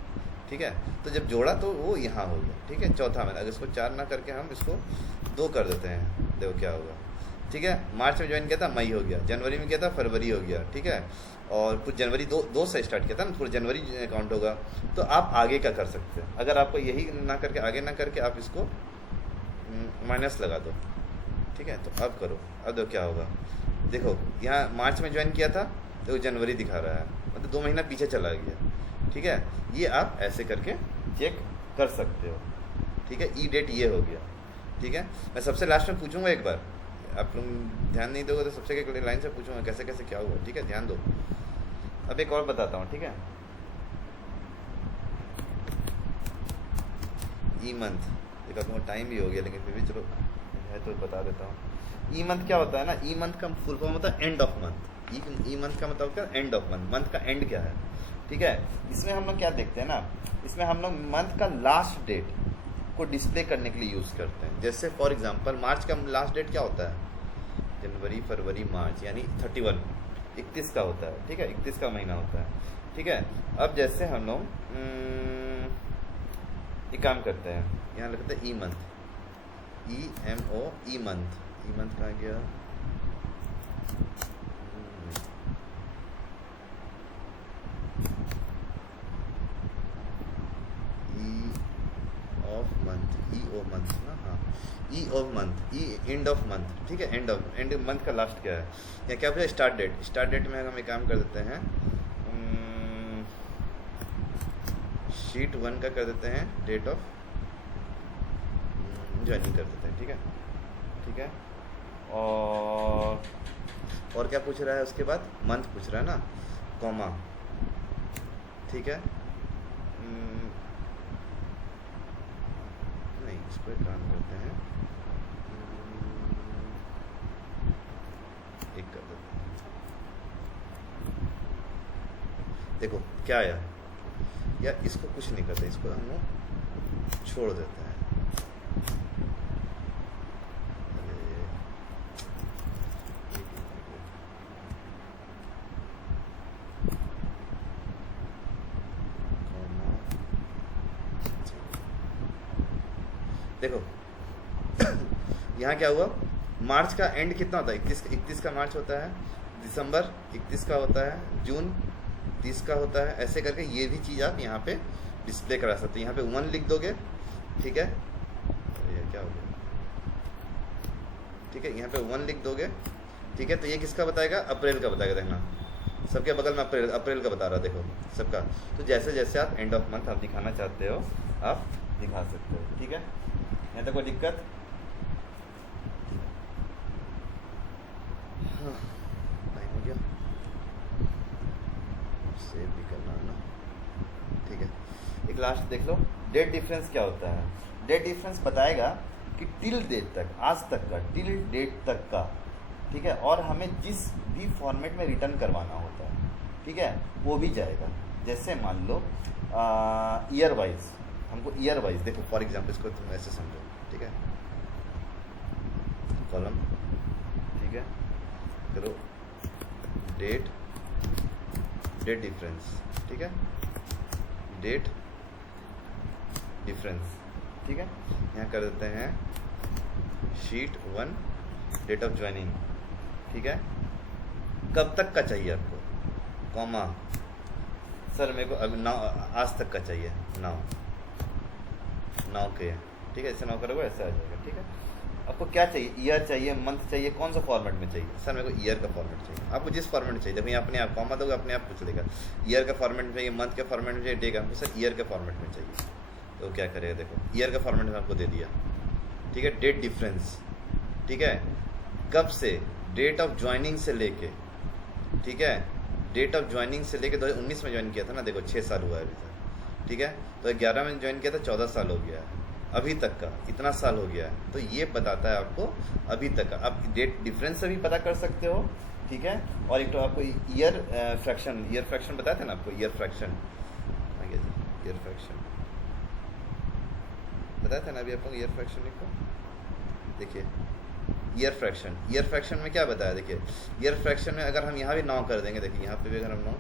ठीक है। तो जब जोड़ा तो वो यहाँ हो गया, ठीक है, चौथा महीना। अगर इसको 4 ना करके हम इसको 2 कर देते हैं, देखो क्या होगा, ठीक है। मार्च में ज्वाइन किया था, मई हो गया, जनवरी में किया था, फरवरी हो गया, ठीक है। और कुछ जनवरी 2 से स्टार्ट किया था ना, थोड़ा जनवरी काउंट होगा, तो आप आगे का कर सकते हैं। अगर आपको यही ना करके, आगे ना करके, आप इसको माइनस लगा दो, ठीक है। तो अब करो, अब देखो क्या होगा, देखो यहाँ मार्च में ज्वाइन किया था तो जनवरी दिखा रहा है, मतलब 2 महीना पीछे चला गया, ठीक है। ये आप ऐसे करके चेक कर सकते हो, ठीक है। ई डेट ये हो गया, ठीक है। मैं सबसे लास्ट में पूछूंगा एक बार, आप लोग ध्यान नहीं दोगे तो सबसे एक लाइन से पूछूंगा कैसे कैसे क्या हुआ, ठीक है, ध्यान दो। अब एक और बताता हूँ, ठीक है। ई मंथ, देखो तुम्हारा टाइम भी हो गया लेकिन फिर भी चलो है तो बता देता हूँ। ई मंथ क्या होता है ना, ई मंथ का फुल फॉर्म होता है end of month. E month का मतलब क्या, एंड ऑफ मंथ, मंथ का एंड क्या है, ठीक है। इसमें हम लोग क्या देखते हैं ना, इसमें हम लोग मंथ का लास्ट डेट को डिस्प्ले करने के लिए यूज़ करते हैं। जैसे फॉर एग्जांपल मार्च का लास्ट डेट क्या होता है, जनवरी, फरवरी, मार्च, यानी 31 का होता है, ठीक है, 31 का महीना होता है, ठीक है। अब जैसे हम लोग एक काम करते हैं, यहाँ लिखते हैं ई मंथ, EMO, ई मंथ, ई मंथ कहाँ गया, ऑफ मंथ, EO मंथ ना, हाँ, ई of month, E end of month, ठीक है। एंड मंथ का लास्ट क्या है, या क्या बोला, स्टार्ट डेट। स्टार्ट डेट में हम एक काम कर देते हैं, शीट 1 का कर देते हैं डेट ऑफ ज्वाइनिंग कर देते हैं, ठीक है, ठीक है। और क्या पूछ रहा है उसके बाद, मंथ पूछ रहा है ना, कॉमा, ठीक है। नहीं, इसको एक काम करते हैं, एक कर देते हैं, देखो क्या आया, या इसको कुछ नहीं करते, इसको हम लोग छोड़ देते हैं। देखो यहाँ क्या हुआ, मार्च का एंड कितना होता है, 31 का मार्च होता है, दिसंबर 31 का होता है, जून 30 का होता है, ऐसे करके ये भी चीज़ आप यहाँ पे डिस्प्ले करा सकते हैं। यहाँ पे 1 लिख दोगे, ठीक है, ये क्या हो गया, ठीक है, यहाँ पे 1 लिख दोगे, ठीक है। तो ये किसका बताएगा, अप्रैल का बताएगा, देखना सबके बगल में अप्रैल का बता रहा, देखो सबका। तो जैसे जैसे आप एंड ऑफ मंथ आप दिखाना चाहते हो आप दिखा सकते हो, ठीक है। यहाँ तक कोई दिक्कत, टाइम हो गया, सेव भी करना है ना, ठीक है। एक लास्ट देख लो, डेट डिफरेंस क्या होता है। डेट डिफरेंस बताएगा कि टिल डेट तक, आज तक का, टिल डेट तक का, ठीक है, और हमें जिस भी फॉर्मेट में रिटर्न करवाना होता है, ठीक है, वो भी जाएगा। जैसे मान लो ईयर वाइज, हमको ईयर वाइज, देखो फॉर एग्जाम्पल इसको तुम ऐसे समझो, ठीक है, कॉलम, ठीक है, करो डेट, डेट डिफरेंस, ठीक है, डेट डिफरेंस, ठीक है, यहाँ कर देते हैं शीट 1 डेट ऑफ ज्वाइनिंग, ठीक है, कब तक का चाहिए आपको, कॉमा, सर मेरे को अब 9 आज तक का चाहिए, 9 के, ठीक है, ऐसे 9 करोगे ऐसे आ जाएगा, ठीक है। आपको क्या चाहिए, ईयर चाहिए, मंथ चाहिए, कौन सा फॉर्मेट में चाहिए, सर मेरे को ईयर का फॉर्मेट चाहिए, आपको जिस फॉर्मेट में चाहिए, देखो अपने आप कॉमा दोगे अपने आप पूछ लेगा, ईयर का फॉर्मेट में चाहिए, मंथ के फॉर्मेट में चाहिए, डेट, हमको सर ईयर के फॉर्मेट में चाहिए, तो क्या करेगा, देखो ईयर का फॉर्मेट में आपको दे दिया, ठीक है, डेट डिफरेंस, ठीक है, कब से, डेट ऑफ ज्वाइनिंग से लेके, ठीक है, डेट ऑफ ज्वाइनिंग से लेके 2019 में ज्वाइन किया था ना, देखो 6 साल हुआ है अभी तक, ठीक है, तो 11 में ज्वाइन किया था, 14 साल हो गया है, अभी तक का इतना साल हो गया है, तो ये बताता है आपको अभी तक का। आप डेट डिफरेंस से भी पता कर सकते हो, ठीक है, और एक तो आपको ईयर फ्रैक्शन, ईयर फ्रैक्शन बताया था ना आपको, ईयर फ्रैक्शन, ईयर फ्रैक्शन बताया था ना अभी आपको, ईयर फ्रैक्शन लिखो, देखिए ईयर फ्रैक्शन में क्या बताया, देखिए ईयर फ्रैक्शन में अगर हम यहाँ भी 9 कर देंगे, देखिए यहाँ पे भी अगर हम 9,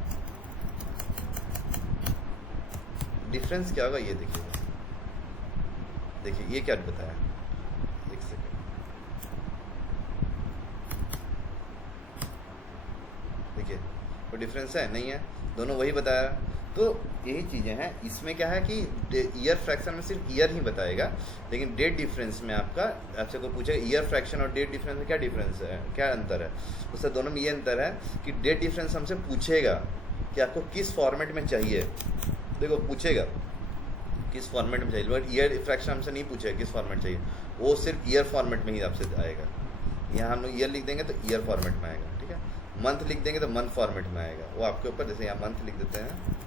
डिफरेंस क्या होगा ये देखिए, देखिए ये क्या बताया, एक सेकेंड, देखिए कोई डिफरेंस है नहीं है, दोनों वही बताया, तो यही चीज़ें हैं। इसमें क्या है कि ईयर फ्रैक्शन में सिर्फ ईयर ही बताएगा, लेकिन डेट डिफरेंस में आपसे कोई पूछेगा ईयर फ्रैक्शन और डेट डिफरेंस में क्या डिफरेंस है, क्या अंतर है, उससे दोनों में ये अंतर है कि डेट डिफरेंस हमसे पूछेगा कि आपको किस फॉर्मेट में चाहिए, देखो पूछेगा किस फॉर्मेट में चाहिए, बट ईयर फ्रैक्शन हमसे नहीं पूछेगा किस फॉर्मेट चाहिए, वो सिर्फ ईयर फॉर्मेट में ही आपसे आएगा। यहाँ हम लोग ईयर लिख देंगे तो ईयर फॉर्मेट में आएगा, ठीक है, मंथ लिख देंगे तो मंथ फॉर्मेट में आएगा, वो आपके ऊपर, जैसे यहाँ मंथ लिख देते हैं,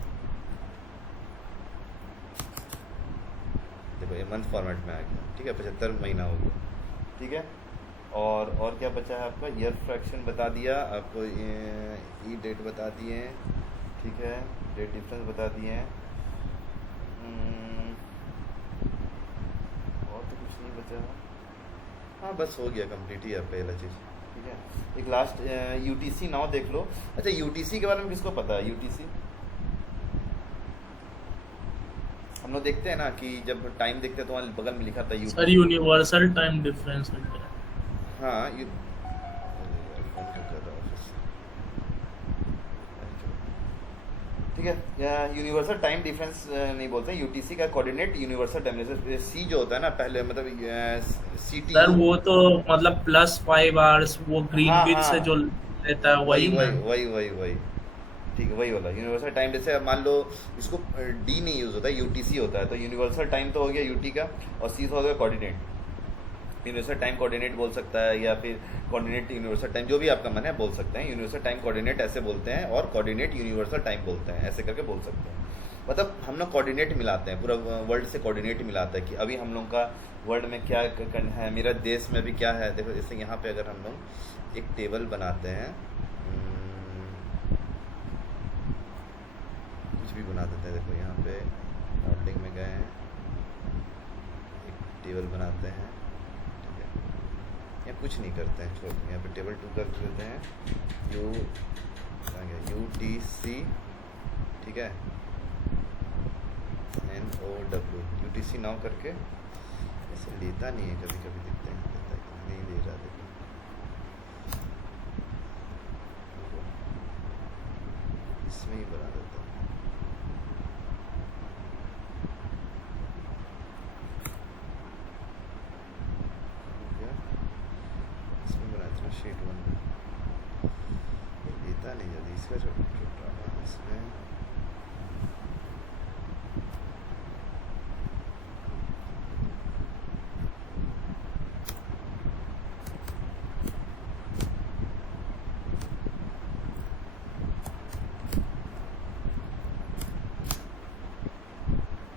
देखो ये मंथ फॉर्मेट में आ गया, ठीक है, 75 महीना हो गया, ठीक है, और क्या बचा है आपका, ईयर फ्रैक्शन बता दिया आपको, ये डेट बता दिए, ठीक है, डेट डिफरेंस बता दिए हैं, और तो कुछ नहीं बचा, हाँ बस हो गया, कंप्लीट ही है पहला चीज़, ठीक है। एक लास्ट UTC नाउ देख लो। अच्छा UTC के बारे में किसको पता है, UTC हम लोग देखते हैं ना कि जब टाइम देखते हैं तो वहाँ बगल में लिखा था सर यूनिवर्सल टाइम डिफरेंस, हाँ ठीक है, यूनिवर्सल टाइम डिफरेंस नहीं बोलते हैं, UTC का कोऑर्डिनेट यूनिवर्सल टाइम डिफरेंस, सी जो होता है ना पहले, मतलब CT, सर वो तो मतलब +5 आवर्स, वो ग्रीनविच से जो लेता है वही, ठीक है, वही वाला यूनिवर्सल टाइम। जैसे मान लो इसको D नहीं यूज़ होता है, UTC होता है, तो यूनिवर्सल टाइम तो हो गया UT का, और C हो गया कोऑर्डिनेट, यूनिवर्सल टाइम कोऑर्डिनेट बोल सकता है, या फिर कोऑर्डिनेट यूनिवर्सल टाइम, जो भी आपका मन है बोल सकते हैं। यूनिवर्सल टाइम कोऑर्डिनेट ऐसे बोलते हैं, और कोऑर्डिनेट यूनिवर्सल टाइम बोलते हैं, ऐसे करके बोल सकते हैं। मतलब हम लोग कोऑर्डिनेट मिलाते हैं, पूरा वर्ल्ड से कोऑर्डिनेट मिलाता है कि अभी हम लोग का वर्ल्ड में क्या है, मेरा देश में अभी क्या है। देखो जैसे यहाँ पे अगर हम लोग एक टेबल बनाते हैं, कुछ भी बना देते हैं, देखो यहाँ पे मॉडलिंग में गए हैं, एक टेबल बनाते हैं, ठीक है, या कुछ नहीं करते हैं, छोड़ यहाँ पे टेबल 2 कर देते हैं, UTC, ठीक है, NOW, UTC नाउ करके, ऐसे लेता नहीं है, कभी कभी देखते हैं नहीं ले रहा, देखो इसमें ही बना देता हूँ, इसमें बना देना शीट 1 लेता नहीं जल्दी, इसका जो ड्रामा इसमें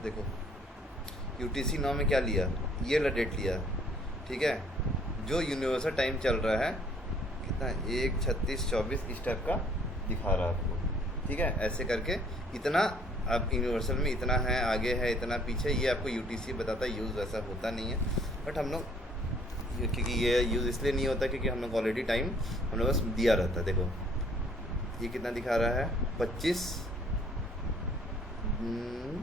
देखो UTC 9 में क्या लिया, ये वाला डेट लिया, ठीक है, जो यूनिवर्सल टाइम चल रहा है कितना 1 36 24 इस टाइप का दिखा रहा है आपको, ठीक है। ऐसे करके इतना अब यूनिवर्सल में इतना है, आगे है, इतना पीछे, ये आपको यूटीसी बताता है। यूज़ वैसा होता नहीं है, बट हम लोग क्योंकि ये यूज़ इसलिए नहीं होता क्योंकि हम लोग ऑलरेडी टाइम हम लोग बस दिया रहता है। देखो ये कितना दिखा रहा है 25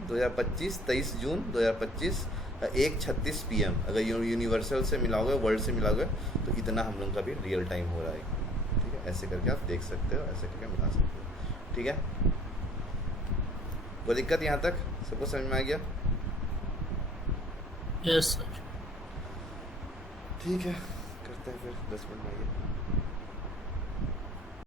2025 23 जून 2025 1:36 PM। अगर यूनिवर्सल से मिलाओगे, वर्ल्ड से मिलाओगे, तो इतना हम लोग का भी रियल टाइम हो रहा है, ठीक है। ऐसे करके आप देख सकते हो, ऐसे करके मिला सकते हो, ठीक है। कोई दिक्कत यहाँ तक सबको समझ में आ गया? Yes sir. ठीक है, करते हैं फिर 10 मिनट में आइए।